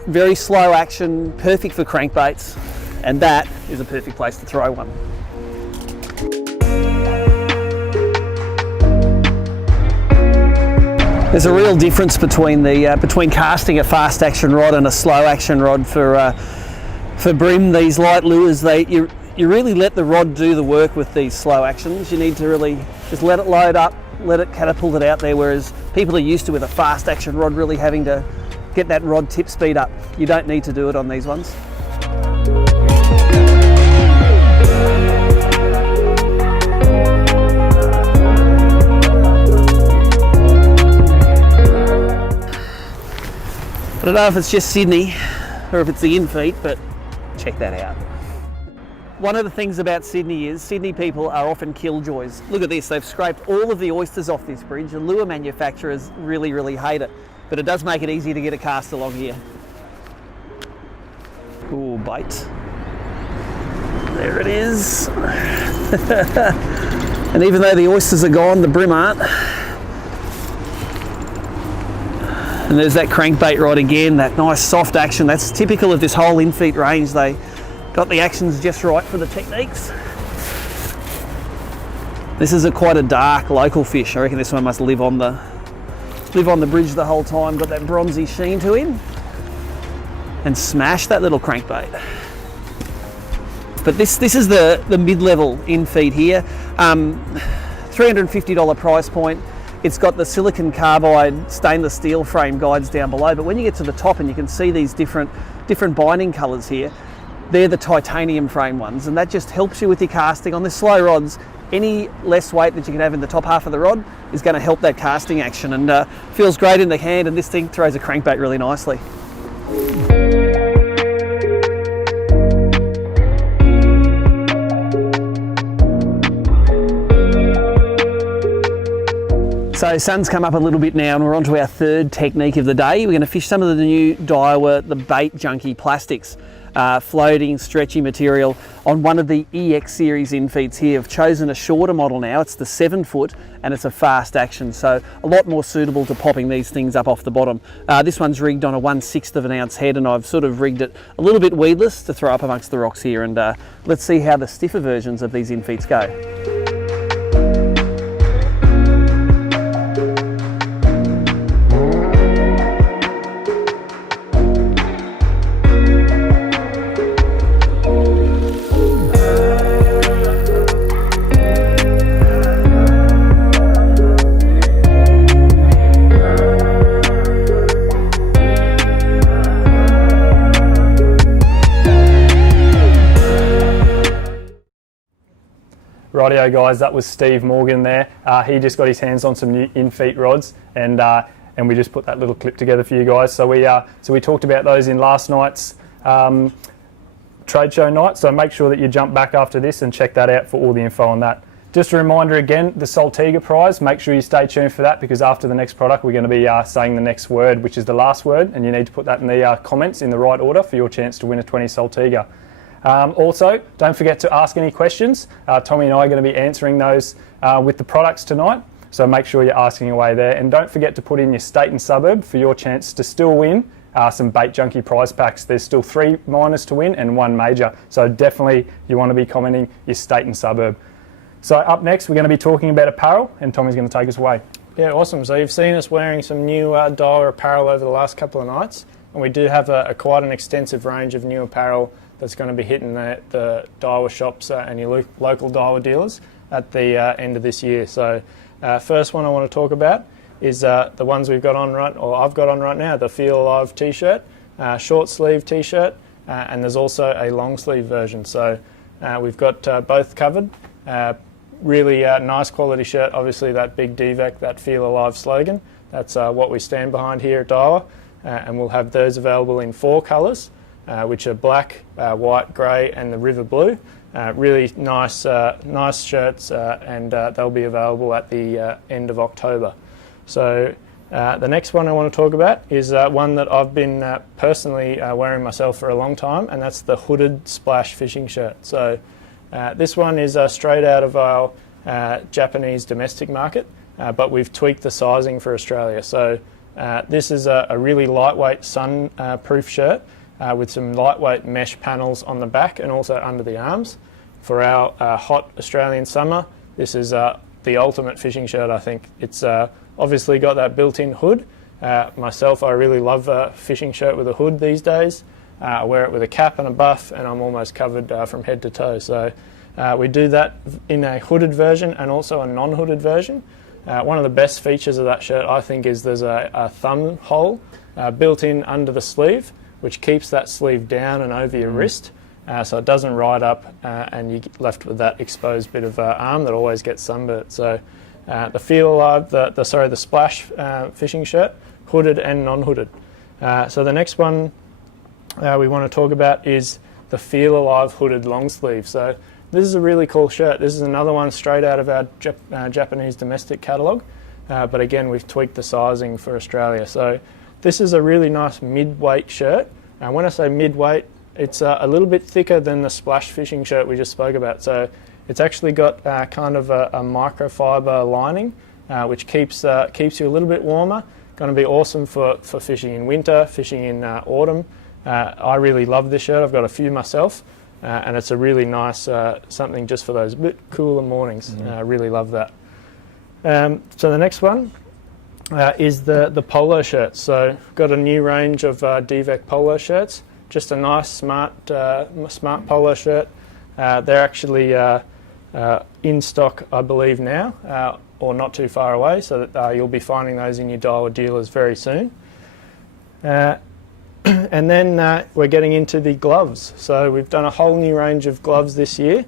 Very slow action, perfect for crankbaits, and that is a perfect place to throw one. There's a real difference between casting a fast action rod and a slow action rod for brim. These light lures, you really let the rod do the work with these slow actions. You need to really just let it load up, let it catapult it out there, whereas people are used to, with a fast action rod, really having to get that rod tip speed up. You don't need to do it on these ones. I don't know if it's just Sydney or if it's the Infeet, but check that out. One of the things about Sydney is Sydney people are often killjoys. Look at this, they've scraped all of the oysters off this bridge. The lure manufacturers really, really hate it, but it does make it easy to get a cast along here. Ooh, bait. There it is. And even though the oysters are gone, the brim aren't. And there's that crankbait rod again, that nice soft action. That's typical of this whole Infeet range. They got the actions just right for the techniques. This is quite a dark local fish. I reckon this one must live on the bridge the whole time. Got that bronzy sheen to him. And smash that little crankbait. But this is the mid-level Infeet here. $350 price point. It's got the silicon carbide stainless steel frame guides down below, but when you get to the top and you can see these different binding colours here, they're the titanium frame ones, and that just helps you with your casting. On the slow rods, any less weight that you can have in the top half of the rod is going to help that casting action, and feels great in the hand, and this thing throws a crankbait really nicely. So sun's come up a little bit now and we're on to our third technique of the day. We're going to fish some of the new Daiwa, the Bait Junkie plastics. Floating, stretchy material on one of the EX series Infeets here. I've chosen a shorter model now. It's the 7 foot and it's a fast action, so a lot more suitable to popping these things up off the bottom. This one's rigged on a 1/6 of an ounce head, and I've sort of rigged it a little bit weedless to throw up amongst the rocks here, and let's see how the stiffer versions of these Infeets go. Rightio guys, that was Steve Morgan there. He just got his hands on some new Infeet rods, and we just put that little clip together for you guys. So we talked about those in last night's trade show night, so make sure that you jump back after this and check that out for all the info on that. Just a reminder again, the Saltiga prize, make sure you stay tuned for that, because after the next product we're going to be saying the next word, which is the last word, and you need to put that in the comments in the right order for your chance to win a 20 Saltiga. Also, don't forget to ask any questions. Tommy and I are going to be answering those with the products tonight, so make sure you're asking away there. And don't forget to put in your state and suburb for your chance to still win some Bait Junkie prize packs. There's still 3 minors to win and 1 major, so definitely you want to be commenting your state and suburb. So up next we're going to be talking about apparel, and Tommy's going to take us away. Yeah, awesome. So you've seen us wearing some new Daiwa apparel over the last couple of nights, and we do have quite an extensive range of new apparel that's going to be hitting the Daiwa shops and your local Daiwa dealers at the end of this year. So first one I want to talk about is the ones we've got on I've got on right now, the Feel Alive t-shirt, short sleeve t-shirt, and there's also a long sleeve version. So we've got both covered. Really nice quality shirt, obviously that big DVEC, that Feel Alive slogan. That's what we stand behind here at Daiwa, and we'll have those available in 4 colours, which are black, white, grey and the river blue. Really nice shirts, and they'll be available at the end of October. So the next one I want to talk about is one that I've been personally wearing myself for a long time, and that's the hooded splash fishing shirt. So this one is straight out of our Japanese domestic market, but we've tweaked the sizing for Australia. So this is a really lightweight sun-proof shirt with some lightweight mesh panels on the back and also under the arms. For our hot Australian summer, this is the ultimate fishing shirt, I think. It's obviously got that built-in hood. Myself, I really love a fishing shirt with a hood these days. I wear it with a cap and a buff, and I'm almost covered from head to toe. So we do that in a hooded version and also a non-hooded version. One of the best features of that shirt, I think, is there's a thumb hole built in under the sleeve, which keeps that sleeve down and over your wrist, so it doesn't ride up, and you get left with that exposed bit of arm that always gets sunburnt. So the Feel Alive, the Splash fishing shirt, hooded and non-hooded. So the next one we want to talk about is the Feel Alive hooded long sleeve. So this is a really cool shirt. This is another one straight out of our Japanese domestic catalogue, but again we've tweaked the sizing for Australia. So this is a really nice mid-weight shirt. And when I say mid-weight, it's a little bit thicker than the Splash fishing shirt we just spoke about. So it's actually got kind of a microfiber lining, which keeps you a little bit warmer. Going to be awesome for fishing in winter, fishing in autumn. I really love this shirt. I've got a few myself, and it's a really nice something just for those bit cooler mornings. I really love that. So the next one is the polo shirts. So got a new range of DVEC polo shirts. Just a nice smart polo shirt. They're actually in stock, I believe now, or not too far away, so that you'll be finding those in your Daiwa dealers very soon. And then we're getting into the gloves. So we've done a whole new range of gloves this year,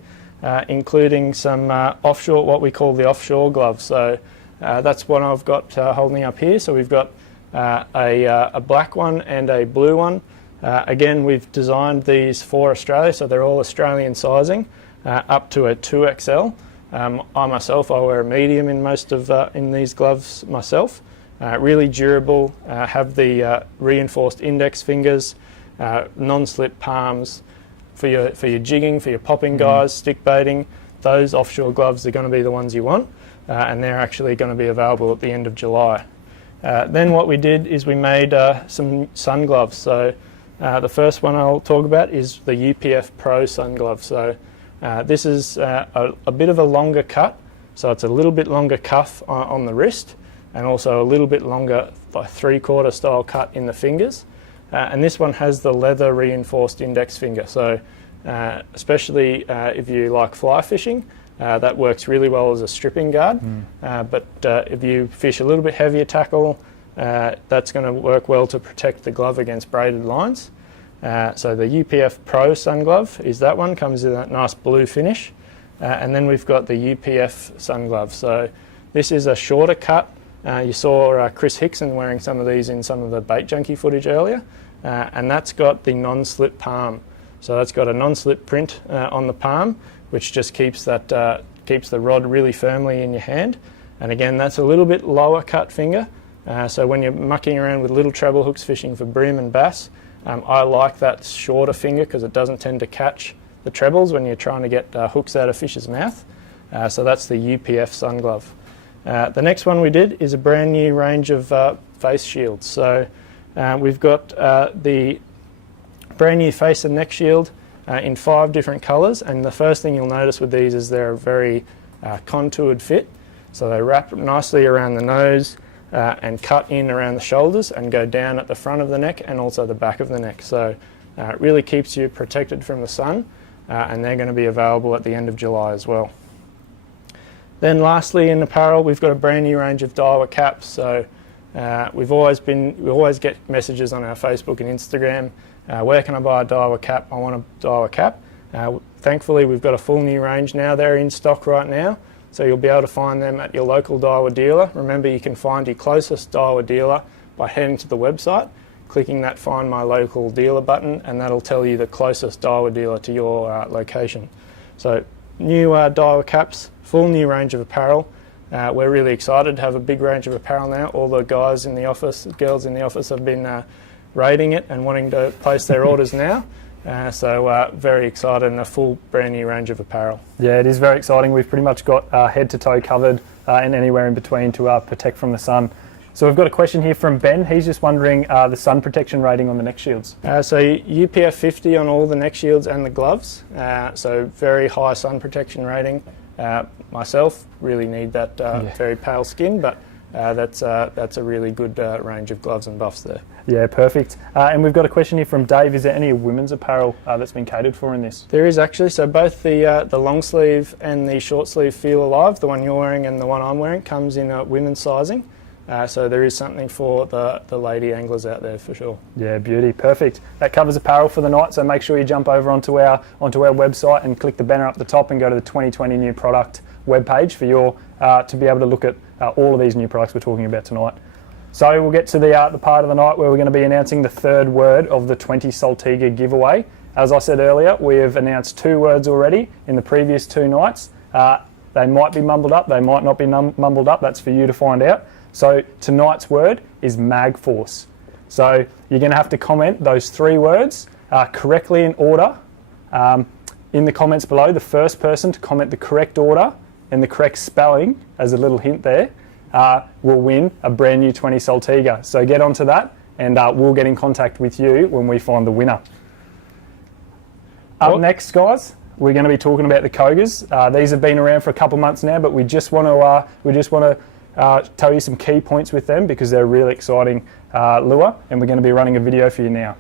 including some offshore, what we call the offshore gloves. So that's what I've got holding up here. So we've got a black one and a blue one. Again, we've designed these for Australia, so they're all Australian sizing, up to a 2XL. I myself, I wear a medium in most of in these gloves myself. Really durable, have the reinforced index fingers, non-slip palms for your jigging, for your popping guys, stick baiting. Those offshore gloves are going to be the ones you want, and they're actually going to be available at the end of July. Then what we did is we made some sun gloves. So the first one I'll talk about is the UPF Pro sun glove. So this is a bit of a longer cut, so it's a little bit longer cuff on the wrist, and also a little bit longer, like 3/4 style cut in the fingers. And this one has the leather reinforced index finger. So especially if you like fly fishing, that works really well as a stripping guard. But if you fish a little bit heavier tackle, that's going to work well to protect the glove against braided lines. So the UPF Pro sun glove is that one, comes in that nice blue finish. And then we've got the UPF sun glove. So this is a shorter cut. You saw Chris Hickson wearing some of these in some of the Bait Junkie footage earlier, and that's got the non-slip palm. So that's got a non-slip print on the palm, which just keeps the rod really firmly in your hand. And again, that's a little bit lower cut finger. So when you're mucking around with little treble hooks fishing for bream and bass, I like that shorter finger because it doesn't tend to catch the trebles when you're trying to get hooks out of fish's mouth. So that's the UPF sun glove. The next one we did is a brand new range of face shields. So we've got the brand new face and neck shield in 5 different colours, and the first thing you'll notice with these is they're a very contoured fit. So they wrap nicely around the nose and cut in around the shoulders and go down at the front of the neck and also the back of the neck. So it really keeps you protected from the sun, and they're going to be available at the end of July as well. Then lastly, in apparel, we've got a brand new range of Daiwa caps. So we always get messages on our Facebook and Instagram, where can I buy a Daiwa cap? I want a Daiwa cap. Thankfully, we've got a full new range now. They're in stock right now. so you'll be able to find them at your local Daiwa dealer. Remember, you can find your closest Daiwa dealer by heading to the website, clicking that Find My Local Dealer button, and that'll tell you the closest Daiwa dealer to your location. So new Daiwa caps, full new range of apparel. We're really excited to have a big range of apparel now. All the guys in the office, girls in the office have been raiding it and wanting to place their orders now. So very excited, and a full brand new range of apparel. Yeah, it is very exciting. We've pretty much got head to toe covered and anywhere in between to protect from the sun. So we've got a question here from Ben. He's just wondering the sun protection rating on the neck shields. So UPF 50 on all the neck shields and the gloves. So very high sun protection rating. Myself really need that very pale skin, but that's a really good range of gloves and buffs there. Yeah, perfect. And we've got a question here from Dave. Is there any women's apparel that's been catered for in this? There is actually. So both the long sleeve and the short sleeve Feel Alive, the one you're wearing and the one I'm wearing, comes in women's sizing. So there is something for the lady anglers out there for sure. Yeah, beauty, perfect. That covers apparel for the night, so make sure you jump over onto our website and click the banner up the top and go to the 2020 new product webpage for your to be able to look at all of these new products we're talking about tonight. So we'll get to the part of the night where we're going to be announcing the third word of the 20 Saltiga giveaway. As I said earlier, we have announced 2 words already in the previous 2 nights. They might be mumbled up, they might not be mumbled up, that's for you to find out. So tonight's word is Magforce. So you're going to have to comment those 3 words correctly in order. In the comments below, the first person to comment the correct order and the correct spelling, as a little hint there, will win a brand new 20 Saltiga. So get onto that, and we'll get in contact with you when we find the winner. Up next, guys, we're going to be talking about the Kogas. These have been around for a couple months now, but we just want to tell you some key points with them because they're a really exciting lure, and we're going to be running a video for you now.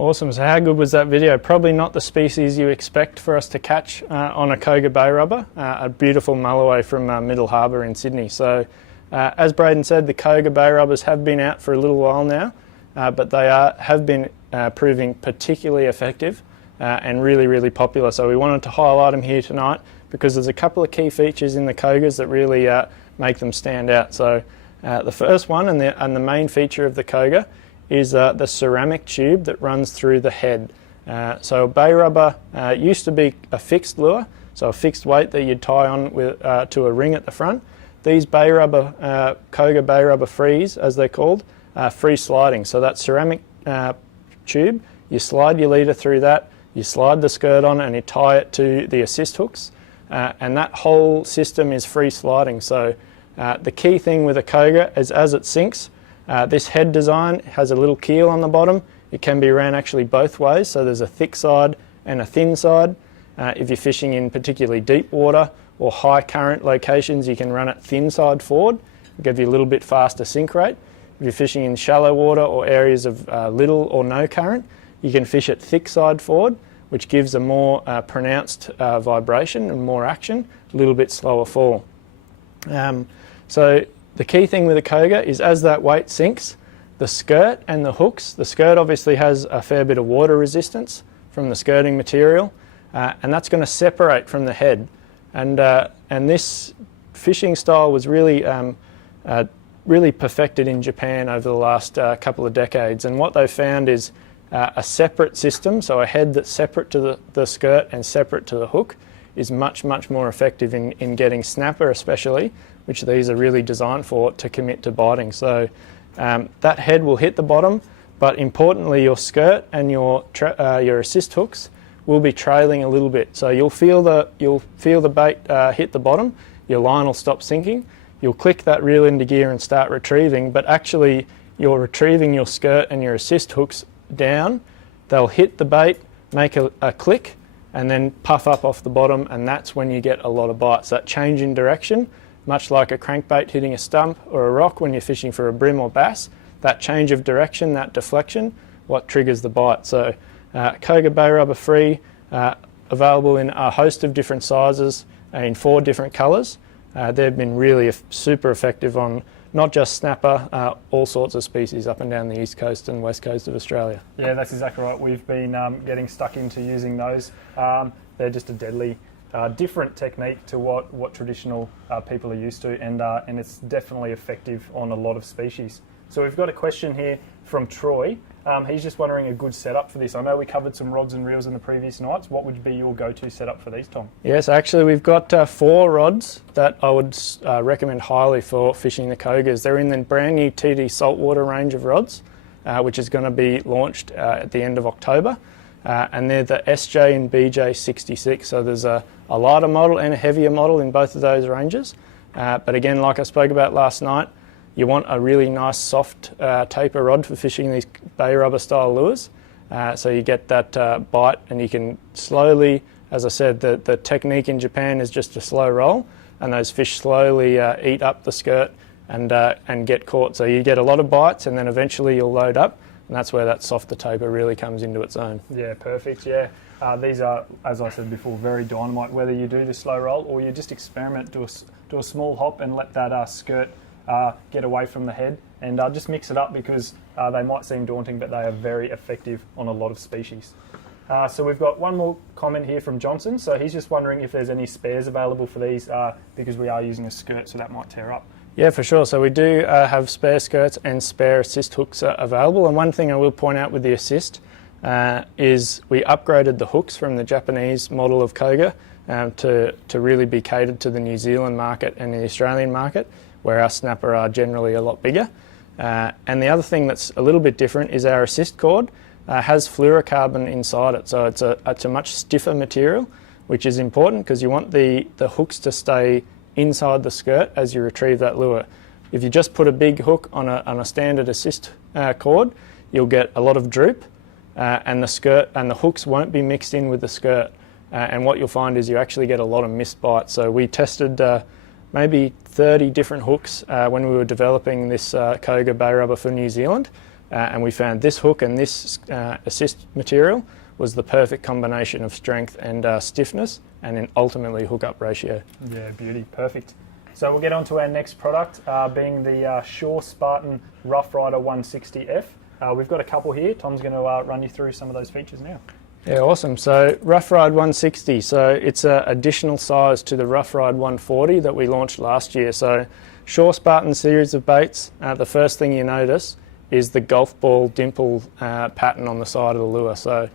Awesome. So how good was that video? Probably not the species you expect for us to catch on a Koga Bay rubber, a beautiful mulloway from Middle Harbour in Sydney. So as Braden said, the Koga Bay rubbers have been out for a little while now, but they have been proving particularly effective and really, really popular. So we wanted to highlight them here tonight because there's a couple of key features in the Kogas that really make them stand out. So the first one and the main feature of the Koga is the ceramic tube that runs through the head. So bay rubber used to be a fixed lure, so a fixed weight that you'd tie on with, to a ring at the front. These bay rubber, Koga Bay Rubber Frees, as they're called, free sliding. So that ceramic tube, you slide your leader through that, you slide the skirt on and you tie it to the assist hooks, and that whole system is free sliding. So the key thing with a Koga is as it sinks, this head design has a little keel on the bottom. It can be ran actually both ways, so there's a thick side and a thin side. If you're fishing in particularly deep water or high current locations, you can run it thin side forward. It'll give you a little bit faster sink rate. If you're fishing in shallow water or areas of little or no current, you can fish it thick side forward, which gives a more pronounced vibration and more action, a little bit slower fall. So the key thing with a Koga is as that weight sinks, the skirt and the hooks, the skirt obviously has a fair bit of water resistance from the skirting material, and that's going to separate from the head. And this fishing style was really really perfected in Japan over the last couple of decades. And what they've found is a separate system, so a head that's separate to the skirt and separate to the hook, is much, much more effective in getting snapper especially, which these are really designed for, to commit to biting. So that head will hit the bottom, but importantly your skirt and your assist hooks will be trailing a little bit. So you'll feel the bait hit the bottom, your line will stop sinking, you'll click that reel into gear and start retrieving, but actually you're retrieving your skirt and your assist hooks down, they'll hit the bait, make a click, and then puff up off the bottom, and that's when you get a lot of bites. That change in direction, much like a crankbait hitting a stump or a rock when you're fishing for a brim or bass, that change of direction, that deflection, what triggers the bite. So Koga Bay rubber free, available in a host of different sizes in 4 different colours. They've been really super effective on not just snapper, all sorts of species up and down the east coast and west coast of Australia. Yeah, that's exactly right. We've been getting stuck into using those. They're just a deadly different technique to what traditional people are used to, and it's definitely effective on a lot of species. So we've got a question here from Troy. He's just wondering a good setup for this. I know we covered some rods and reels in the previous nights. What would be your go-to setup for these, Tom? Yes, actually we've got 4 rods that I would recommend highly for fishing the Kogas. They're in the brand new TD saltwater range of rods, which is going to be launched at the end of October. And they're the SJ and BJ 66. So there's a lighter model and a heavier model in both of those ranges. But again, like I spoke about last night, you want a really nice soft taper rod for fishing these bay rubber style lures. So you get that bite, and you can slowly, as I said, the technique in Japan is just a slow roll, and those fish slowly eat up the skirt and get caught. So you get a lot of bites, and then eventually you'll load up, and that's where that softer taper really comes into its own. Yeah, perfect. Yeah, these are, as I said before, very dynamite. Whether you do the slow roll or you just experiment, do a small hop and let that skirt get away from the head, and just mix it up, because they might seem daunting, but they are very effective on a lot of species. So we've got one more comment here from Johnson. So he's just wondering if there's any spares available for these, because we are using a skirt, so that might tear up. Yeah, for sure. So we do have spare skirts and spare assist hooks available. And one thing I will point out with the assist is we upgraded the hooks from the Japanese model of Koga to really be catered to the New Zealand market and the Australian market, where our snapper are generally a lot bigger. And the other thing that's a little bit different is our assist cord has fluorocarbon inside it. So it's a much stiffer material, which is important because you want the hooks to stay inside the skirt as you retrieve that lure. If you just put a big hook on a standard assist cord, you'll get a lot of droop, and the skirt and the hooks won't be mixed in with the skirt. And what you'll find is you actually get a lot of missed bites. So we tested maybe 30 different hooks when we were developing this Koga Bay rubber for New Zealand, and we found this hook and this assist material was the perfect combination of strength and stiffness, and then ultimately hook-up ratio. Yeah, beauty, perfect. So we'll get on to our next product, being the Schuch Spartan Rough Rider 160F. We've got a couple here. Tom's going to run you through some of those features now. Yeah, awesome. So Rough Ride 160, so it's an additional size to the Rough Ride 140 that we launched last year. So Schuch Spartan series of baits, the first thing you notice is the golf ball dimple pattern on the side of the lure. So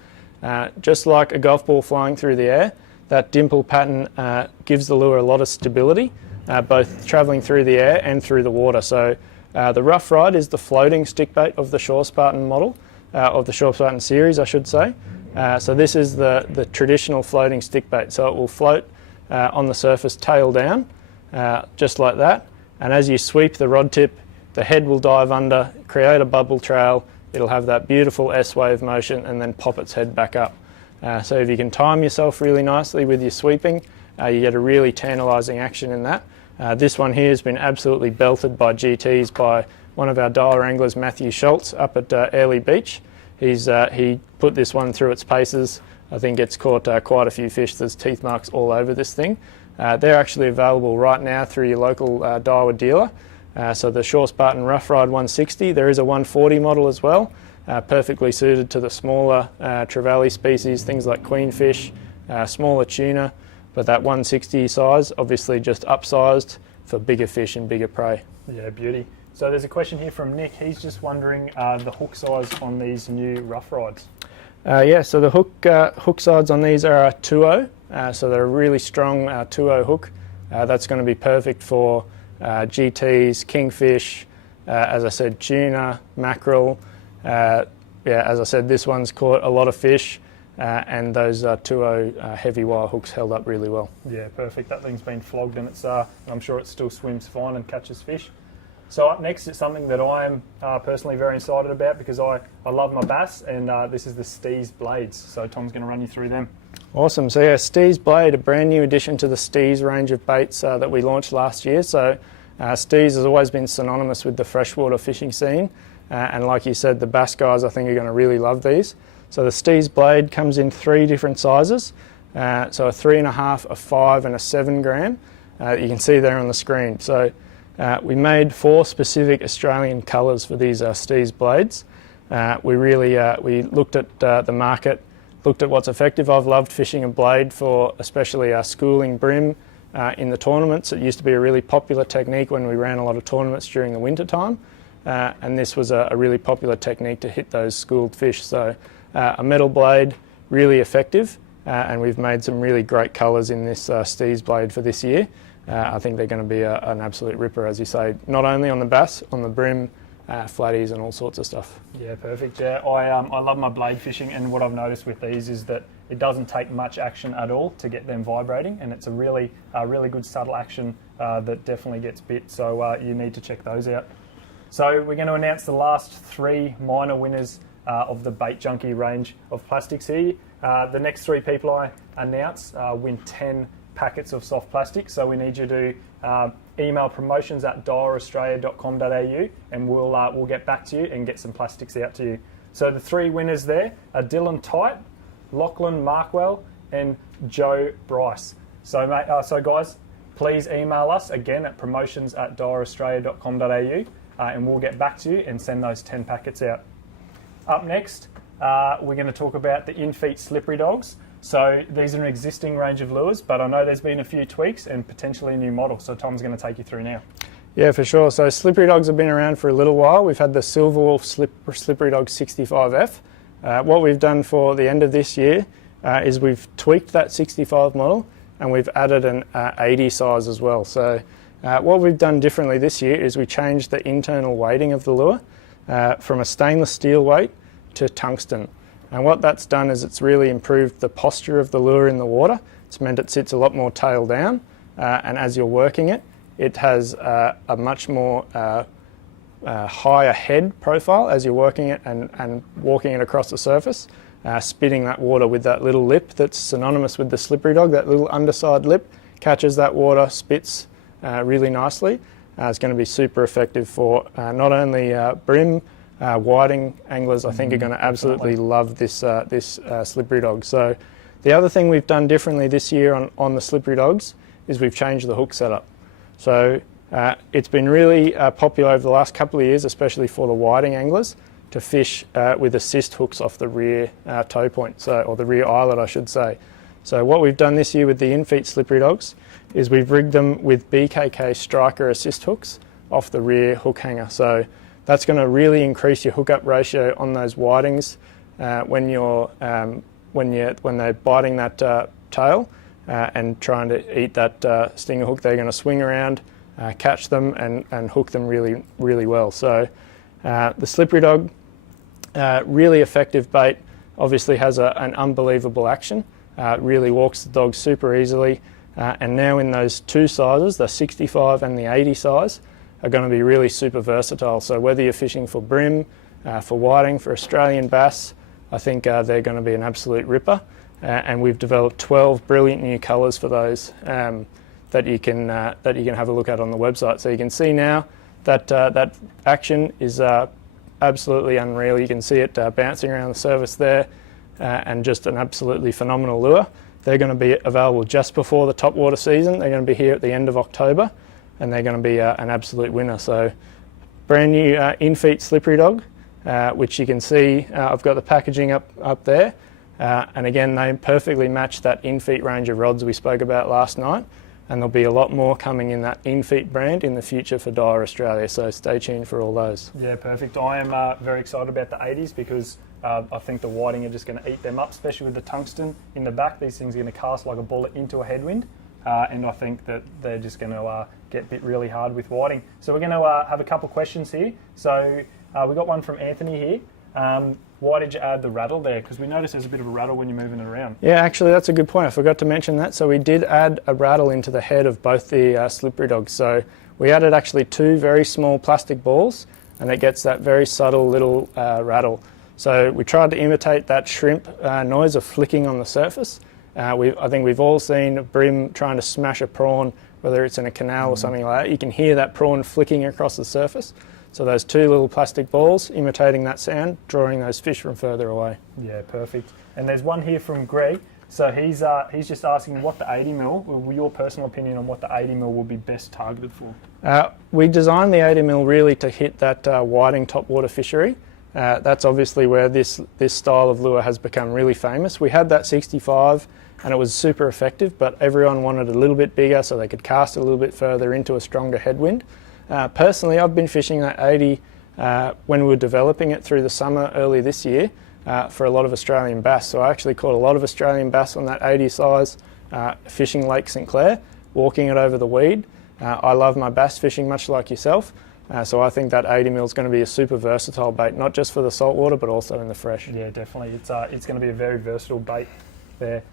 just like a golf ball flying through the air, that dimple pattern gives the lure a lot of stability, both travelling through the air and through the water. So the Rough Ride is the floating stick bait of the Schuch Spartan model, of the Schuch Spartan series, I should say. So this is the traditional floating stick bait. So it will float on the surface tail down, just like that. And as you sweep the rod tip, the head will dive under, create a bubble trail. It'll have that beautiful S-wave motion and then pop its head back up. So if you can time yourself really nicely with your sweeping, you get a really tantalising action in that. This one here has been absolutely belted by GTs by one of our Daiwa anglers, Matthew Schultz, up at Airlie Beach. He put this one through its paces. I think it's caught quite a few fish. There's teeth marks all over this thing. They're actually available right now through your local Daiwa dealer. So the Schuch Spartan Rough Ride 160, there is a 140 model as well, perfectly suited to the smaller trevally species, things like queenfish, smaller tuna, but that 160 size obviously just upsized for bigger fish and bigger prey. Yeah, beauty. So there's a question here from Nick. He's just wondering the hook size on these new Rough Rides. Yeah, so the hook sides on these are a 2.0, so they're a really strong 2.0 hook. That's going to be perfect for GTs, kingfish, as I said, tuna, mackerel. Yeah, as I said, this one's caught a lot of fish, and those 2.0 heavy wire hooks held up really well. Yeah, perfect. That thing's been flogged, and I'm sure it still swims fine and catches fish. So up next is something that I am personally very excited about, because I love my bass, and this is the STIS blades. So Tom's going to run you through them. Awesome. So yeah, STIS Blade, a brand new addition to the STIS range of baits that we launched last year. So STIS has always been synonymous with the freshwater fishing scene. And like you said, the bass guys I think are going to really love these. So the STIS Blade comes in 3 different sizes. So a 3.5, a 5 and a 7 gram. You can see there on the screen. So we made 4 specific Australian colours for these STIS blades. We looked at the market, looked at what's effective. I've loved fishing a blade for especially schooling bream in the tournaments. It used to be a really popular technique when we ran a lot of tournaments during the winter time, and this was a really popular technique to hit those schooled fish. So a metal blade, really effective, and we've made some really great colours in this STIS blade for this year. I think they're going to be an absolute ripper, as you say, not only on the bass, on the bream, flatties and all sorts of stuff. Yeah, perfect. Yeah, I love my blade fishing, and what I've noticed with these is that it doesn't take much action at all to get them vibrating, and it's a really good subtle action that definitely gets bit. So you need to check those out. So we're going to announce the last 3 minor winners of the Bait Junkie range of plastics here. The next 3 people I announce win 10 packets of soft plastic. So we need you to email promotions@daiwaaustralia.com.au and we'll get back to you and get some plastics out to you. So the 3 winners there are Dylan Tite, Lachlan Markwell and Joe Bryce. So guys, please email us again at promotions@daiwaaustralia.com.au and we'll get back to you and send those 10 packets out. Up next, we're going to talk about the Infeet Slippery Dogs. So these are an existing range of lures, but I know there's been a few tweaks and potentially a new model. So Tom's going to take you through now. Yeah, for sure. So Slippery Dogs have been around for a little while. We've had the Silver Wolf Slippery Dog 65F. What we've done for the end of this year is we've tweaked that 65 model and we've added an 80 size as well. So what we've done differently this year is we changed the internal weighting of the lure from a stainless steel weight to tungsten. And what that's done is it's really improved the posture of the lure in the water. It's meant it sits a lot more tail down, and as you're working it, it has a much more higher head profile as you're working it and walking it across the surface, spitting that water with that little lip that's synonymous with the Slippery Dog. That little underside lip catches that water, spits really nicely. It's going to be super effective for not only bream, whiting anglers. I think are going to absolutely love this Slippery Dog. So the other thing we've done differently this year on the Slippery Dogs is we've changed the hook setup. So it's been really popular over the last couple of years, especially for the whiting anglers, to fish with assist hooks off the rear toe point, or the rear eyelet I should say. So what we've done this year with the Infeet Slippery Dogs is we've rigged them with BKK striker assist hooks off the rear hook hanger. So that's going to really increase your hookup ratio on those whitings when they're biting that tail and trying to eat that stinger hook. They're going to swing around, catch them, and hook them really, really well. So the Slippery Dog, really effective bait. Obviously has an unbelievable action. Really walks the dog super easily. And now in those 2 sizes, the 65 and the 80 size, are going to be really super versatile. So whether you're fishing for bream, for whiting, for Australian bass, I think they're going to be an absolute ripper. And we've developed 12 brilliant new colours for those that you can have a look at on the website. So you can see now that that action is absolutely unreal. You can see it bouncing around the surface there, and just an absolutely phenomenal lure. They're going to be available just before the topwater season. They're going to be here at the end of October, and they're going to be an absolute winner. So brand new Infeet Slippery Dog, which you can see, I've got the packaging up there, and again they perfectly match that Infeet range of rods we spoke about last night, and there'll be a lot more coming in that Infeet brand in the future for Daiwa Australia, so stay tuned for all those. Yeah, perfect. I am very excited about the 80s because I think the whiting are just going to eat them up, especially with the tungsten in the back. These things are going to cast like a bullet into a headwind. And I think that they're just going to get bit really hard with whiting. So we're going to have a couple of questions here. So we got one from Anthony here. Why did you add the rattle there? Because we noticed there's a bit of a rattle when you're moving it around. Yeah, actually that's a good point. I forgot to mention that. So we did add a rattle into the head of both the Slippery Dogs. So we added actually 2 very small plastic balls, and it gets that very subtle little rattle. So we tried to imitate that shrimp noise of flicking on the surface, I think we've all seen a brim trying to smash a prawn, whether it's in a canal or something like that. You can hear that prawn flicking across the surface. So those two little plastic balls imitating that sound, drawing those fish from further away. Yeah, perfect. And there's one here from Greg. So he's just asking what the 80 mil, your personal opinion on what the 80 mil will be best targeted for. We designed the 80 mil really to hit that whiting topwater fishery. That's obviously where this style of lure has become really famous. We had that 65 and it was super effective, but everyone wanted a little bit bigger so they could cast a little bit further into a stronger headwind. Personally, I've been fishing that 80 when we were developing it through the summer early this year for a lot of Australian bass. So I actually caught a lot of Australian bass on that 80 size fishing Lake St Clair, walking it over the weed. I love my bass fishing much like yourself. So I think that 80 mil is going to be a super versatile bait, not just for the saltwater, but also in the fresh. Yeah, definitely. It's going to be a very versatile bait there.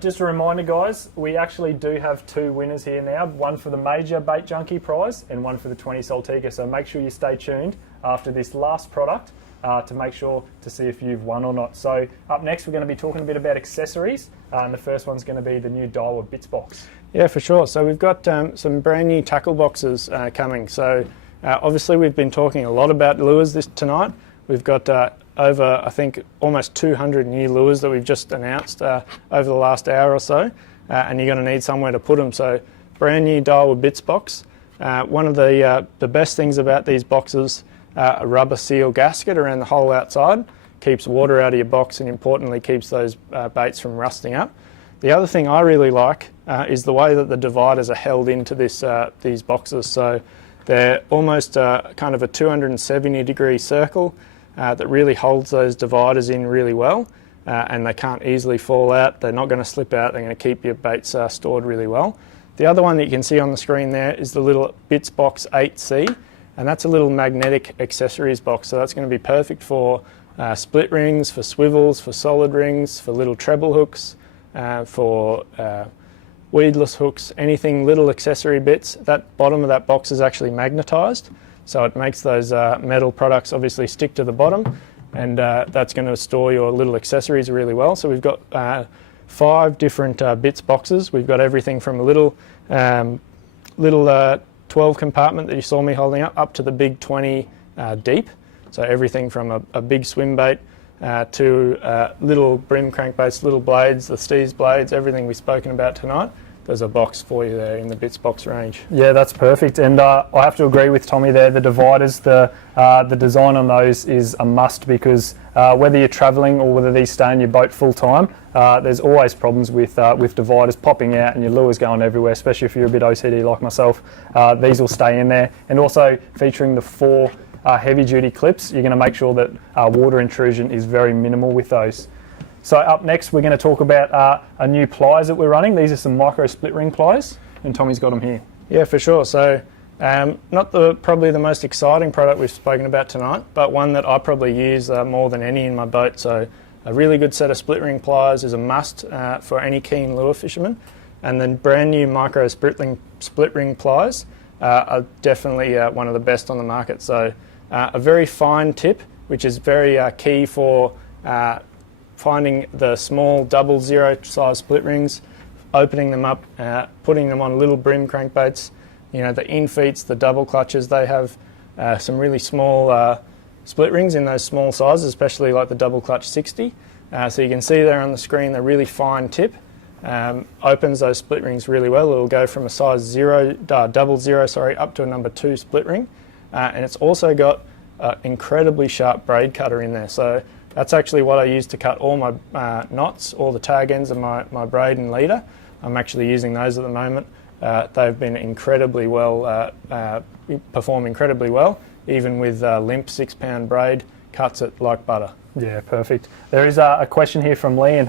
Just a reminder, guys, we actually do have two winners here now, one for the major Bait Junkie prize and one for the 20 Saltiga. So make sure you stay tuned after this last product to make sure to see if you've won or not. So up next, we're going to be talking a bit about accessories, and the first one's going to be the new Daiwa Bits box. Yeah, for sure. So we've got some brand new tackle boxes coming. So obviously we've been talking a lot about lures tonight. We've got over, I think, almost 200 new lures that we've just announced over the last hour or so, and you're going to need somewhere to put them. So brand new Daiwa Bits box. One of the best things about these boxes, a rubber seal gasket around the hole outside, keeps water out of your box and importantly keeps those baits from rusting up. The other thing I really like is the way that the dividers are held into these boxes. So they're almost kind of a 270-degree circle that really holds those dividers in really well, and they can't easily fall out. They're not going to slip out. They're going to keep your baits stored really well. The other one that you can see on the screen there is the little Bits Box 8C, and that's a little magnetic accessories box. So that's going to be perfect for split rings, for swivels, for solid rings, for little treble hooks, for weedless hooks, anything little accessory bits. That bottom of that box is actually magnetised, so it makes those metal products obviously stick to the bottom, and that's going to store your little accessories really well. So we've got 5 different bits boxes. We've got everything from a little 12 compartment that you saw me holding up to the big 20 deep. So everything from a big swim bait to little brim crankbaits, little blades, the STIS blades, everything we've spoken about tonight. There's a box for you there in the Bits box range. Yeah, that's perfect. And I have to agree with Tommy there. The dividers, the design on those is a must, because whether you're travelling or whether these stay in your boat full time, there's always problems with dividers popping out and your lures going everywhere, especially if you're a bit OCD like myself. These will stay in there. And also featuring the 4 heavy duty clips, you're going to make sure that water intrusion is very minimal with those. So up next we're going to talk about a new pliers that we're running. These are some micro split ring pliers, and Tommy's got them here. Yeah, for sure. So not probably the most exciting product we've spoken about tonight, but one that I probably use more than any in my boat. So a really good set of split ring pliers is a must for any keen lure fisherman, and then brand new micro split ring pliers are definitely one of the best on the market. So a very fine tip, which is very key for finding the small 00 size split rings, opening them up, putting them on little brim crankbaits. You know, the Infeets, the double clutches, they have some really small split rings in those small sizes, especially like the double clutch 60. So you can see there on the screen the really fine tip opens those split rings really well. It'll go from a size 00 up to a number 2 split ring, and it's also got an incredibly sharp braid cutter in there. So that's actually what I use to cut all my knots, all the tag ends of my Braden leader. I'm actually using those at the moment. They've been incredibly well, perform incredibly well, even with limp 6-pound braid, cuts it like butter. Yeah, perfect. There is a question here from Lee, and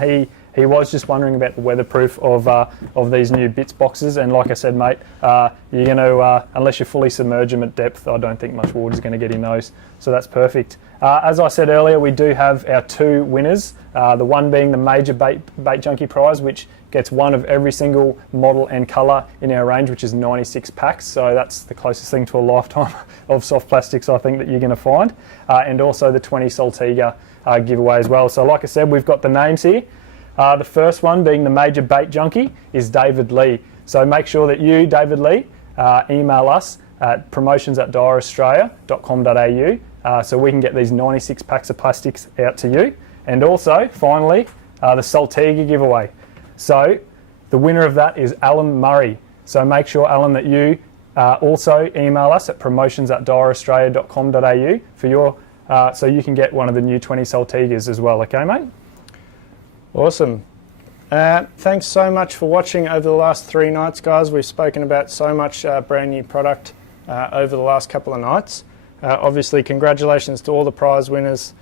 he was just wondering about the weatherproof of these new Bits boxes. And like I said, mate, you're going to, unless you fully submerge them at depth, I don't think much water is going to get in those. So that's perfect. As I said earlier, we do have our 2 winners. The one being the major Bait Junkie prize, which gets one of every single model and colour in our range, which is 96 packs. So that's the closest thing to a lifetime of soft plastics I think that you're going to find. And also the 20 Saltiga giveaway as well. So like I said, we've got the names here. The first one being the major bait junkie is David Lee. So make sure that you, David Lee, email us at promotions@daiwaaustralia.com.au so we can get these 96 packs of plastics out to you. And also, finally, the Saltiga giveaway. So the winner of that is Alan Murray. So make sure, Alan, that you also email us at promotions@daiwaaustralia.com.au for your so you can get one of the new 20 Saltigas as well. Okay, mate? Awesome. Thanks so much for watching over the last 3 nights, guys. We've spoken about so much brand new product over the last couple of nights. Obviously, congratulations to all the prize winners.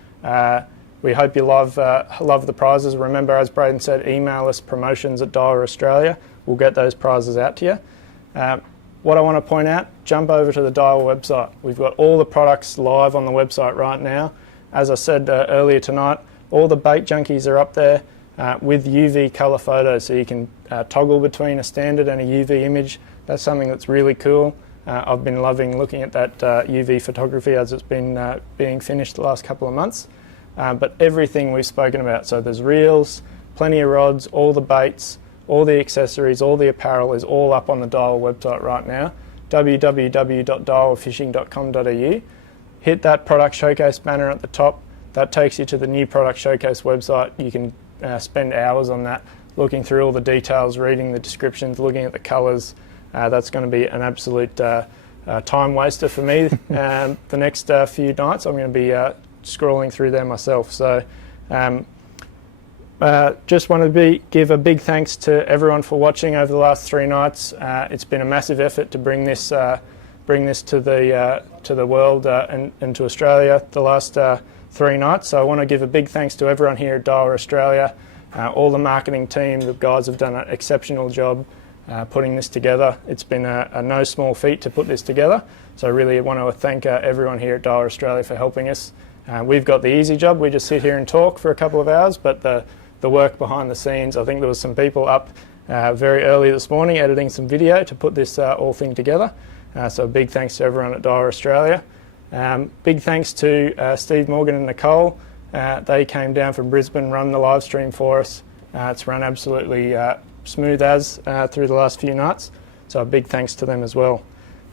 We hope you love the prizes. Remember, as Braden said, email us promotions@daiwaaustralia. We'll get those prizes out to you. What I want to point out, jump over to the Daiwa website. We've got all the products live on the website right now. As I said earlier tonight, all the Bait Junkies are up there with UV colour photos, so you can toggle between a standard and a UV image. That's something that's really cool. I've been loving looking at that UV photography as it's been being finished the last couple of months. But everything we've spoken about, so there's reels, plenty of rods, all the baits, all the accessories, all the apparel is all up on the Daiwa website right now, www.dailawafishing.com.au. Hit that product showcase banner at the top. That takes you to the new product showcase website. You can spend hours on that, looking through all the details, reading the descriptions, looking at the colours. That's going to be an absolute time waster for me. The next few nights I'm going to be scrolling through there myself. So just want to give a big thanks to everyone for watching over the last 3 nights. It's been a massive effort to bring this to the world and to Australia the last 3 nights. So I want to give a big thanks to everyone here at Daiwa Australia, all the marketing team. The guys have done an exceptional job putting this together. It's been a no small feat to put this together. So I really want to thank everyone here at Daiwa Australia for helping us. We've got the easy job. We just sit here and talk for a couple of hours, but the work behind the scenes, I think there was some people up very early this morning editing some video to put this whole thing together. So a big thanks to everyone at Daiwa Australia. Big thanks to Steve Morgan and Nicole. They came down from Brisbane, run the live stream for us. It's run absolutely smooth as through the last few nights. So a big thanks to them as well.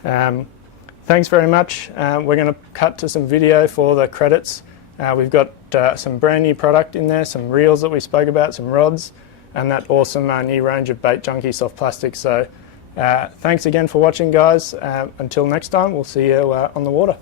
Thanks very much. We're going to cut to some video for the credits. We've got some brand new product in there, some reels that we spoke about, some rods, and that awesome new range of Bait Junkie soft plastics. So thanks again for watching, guys. Until next time, we'll see you on the water.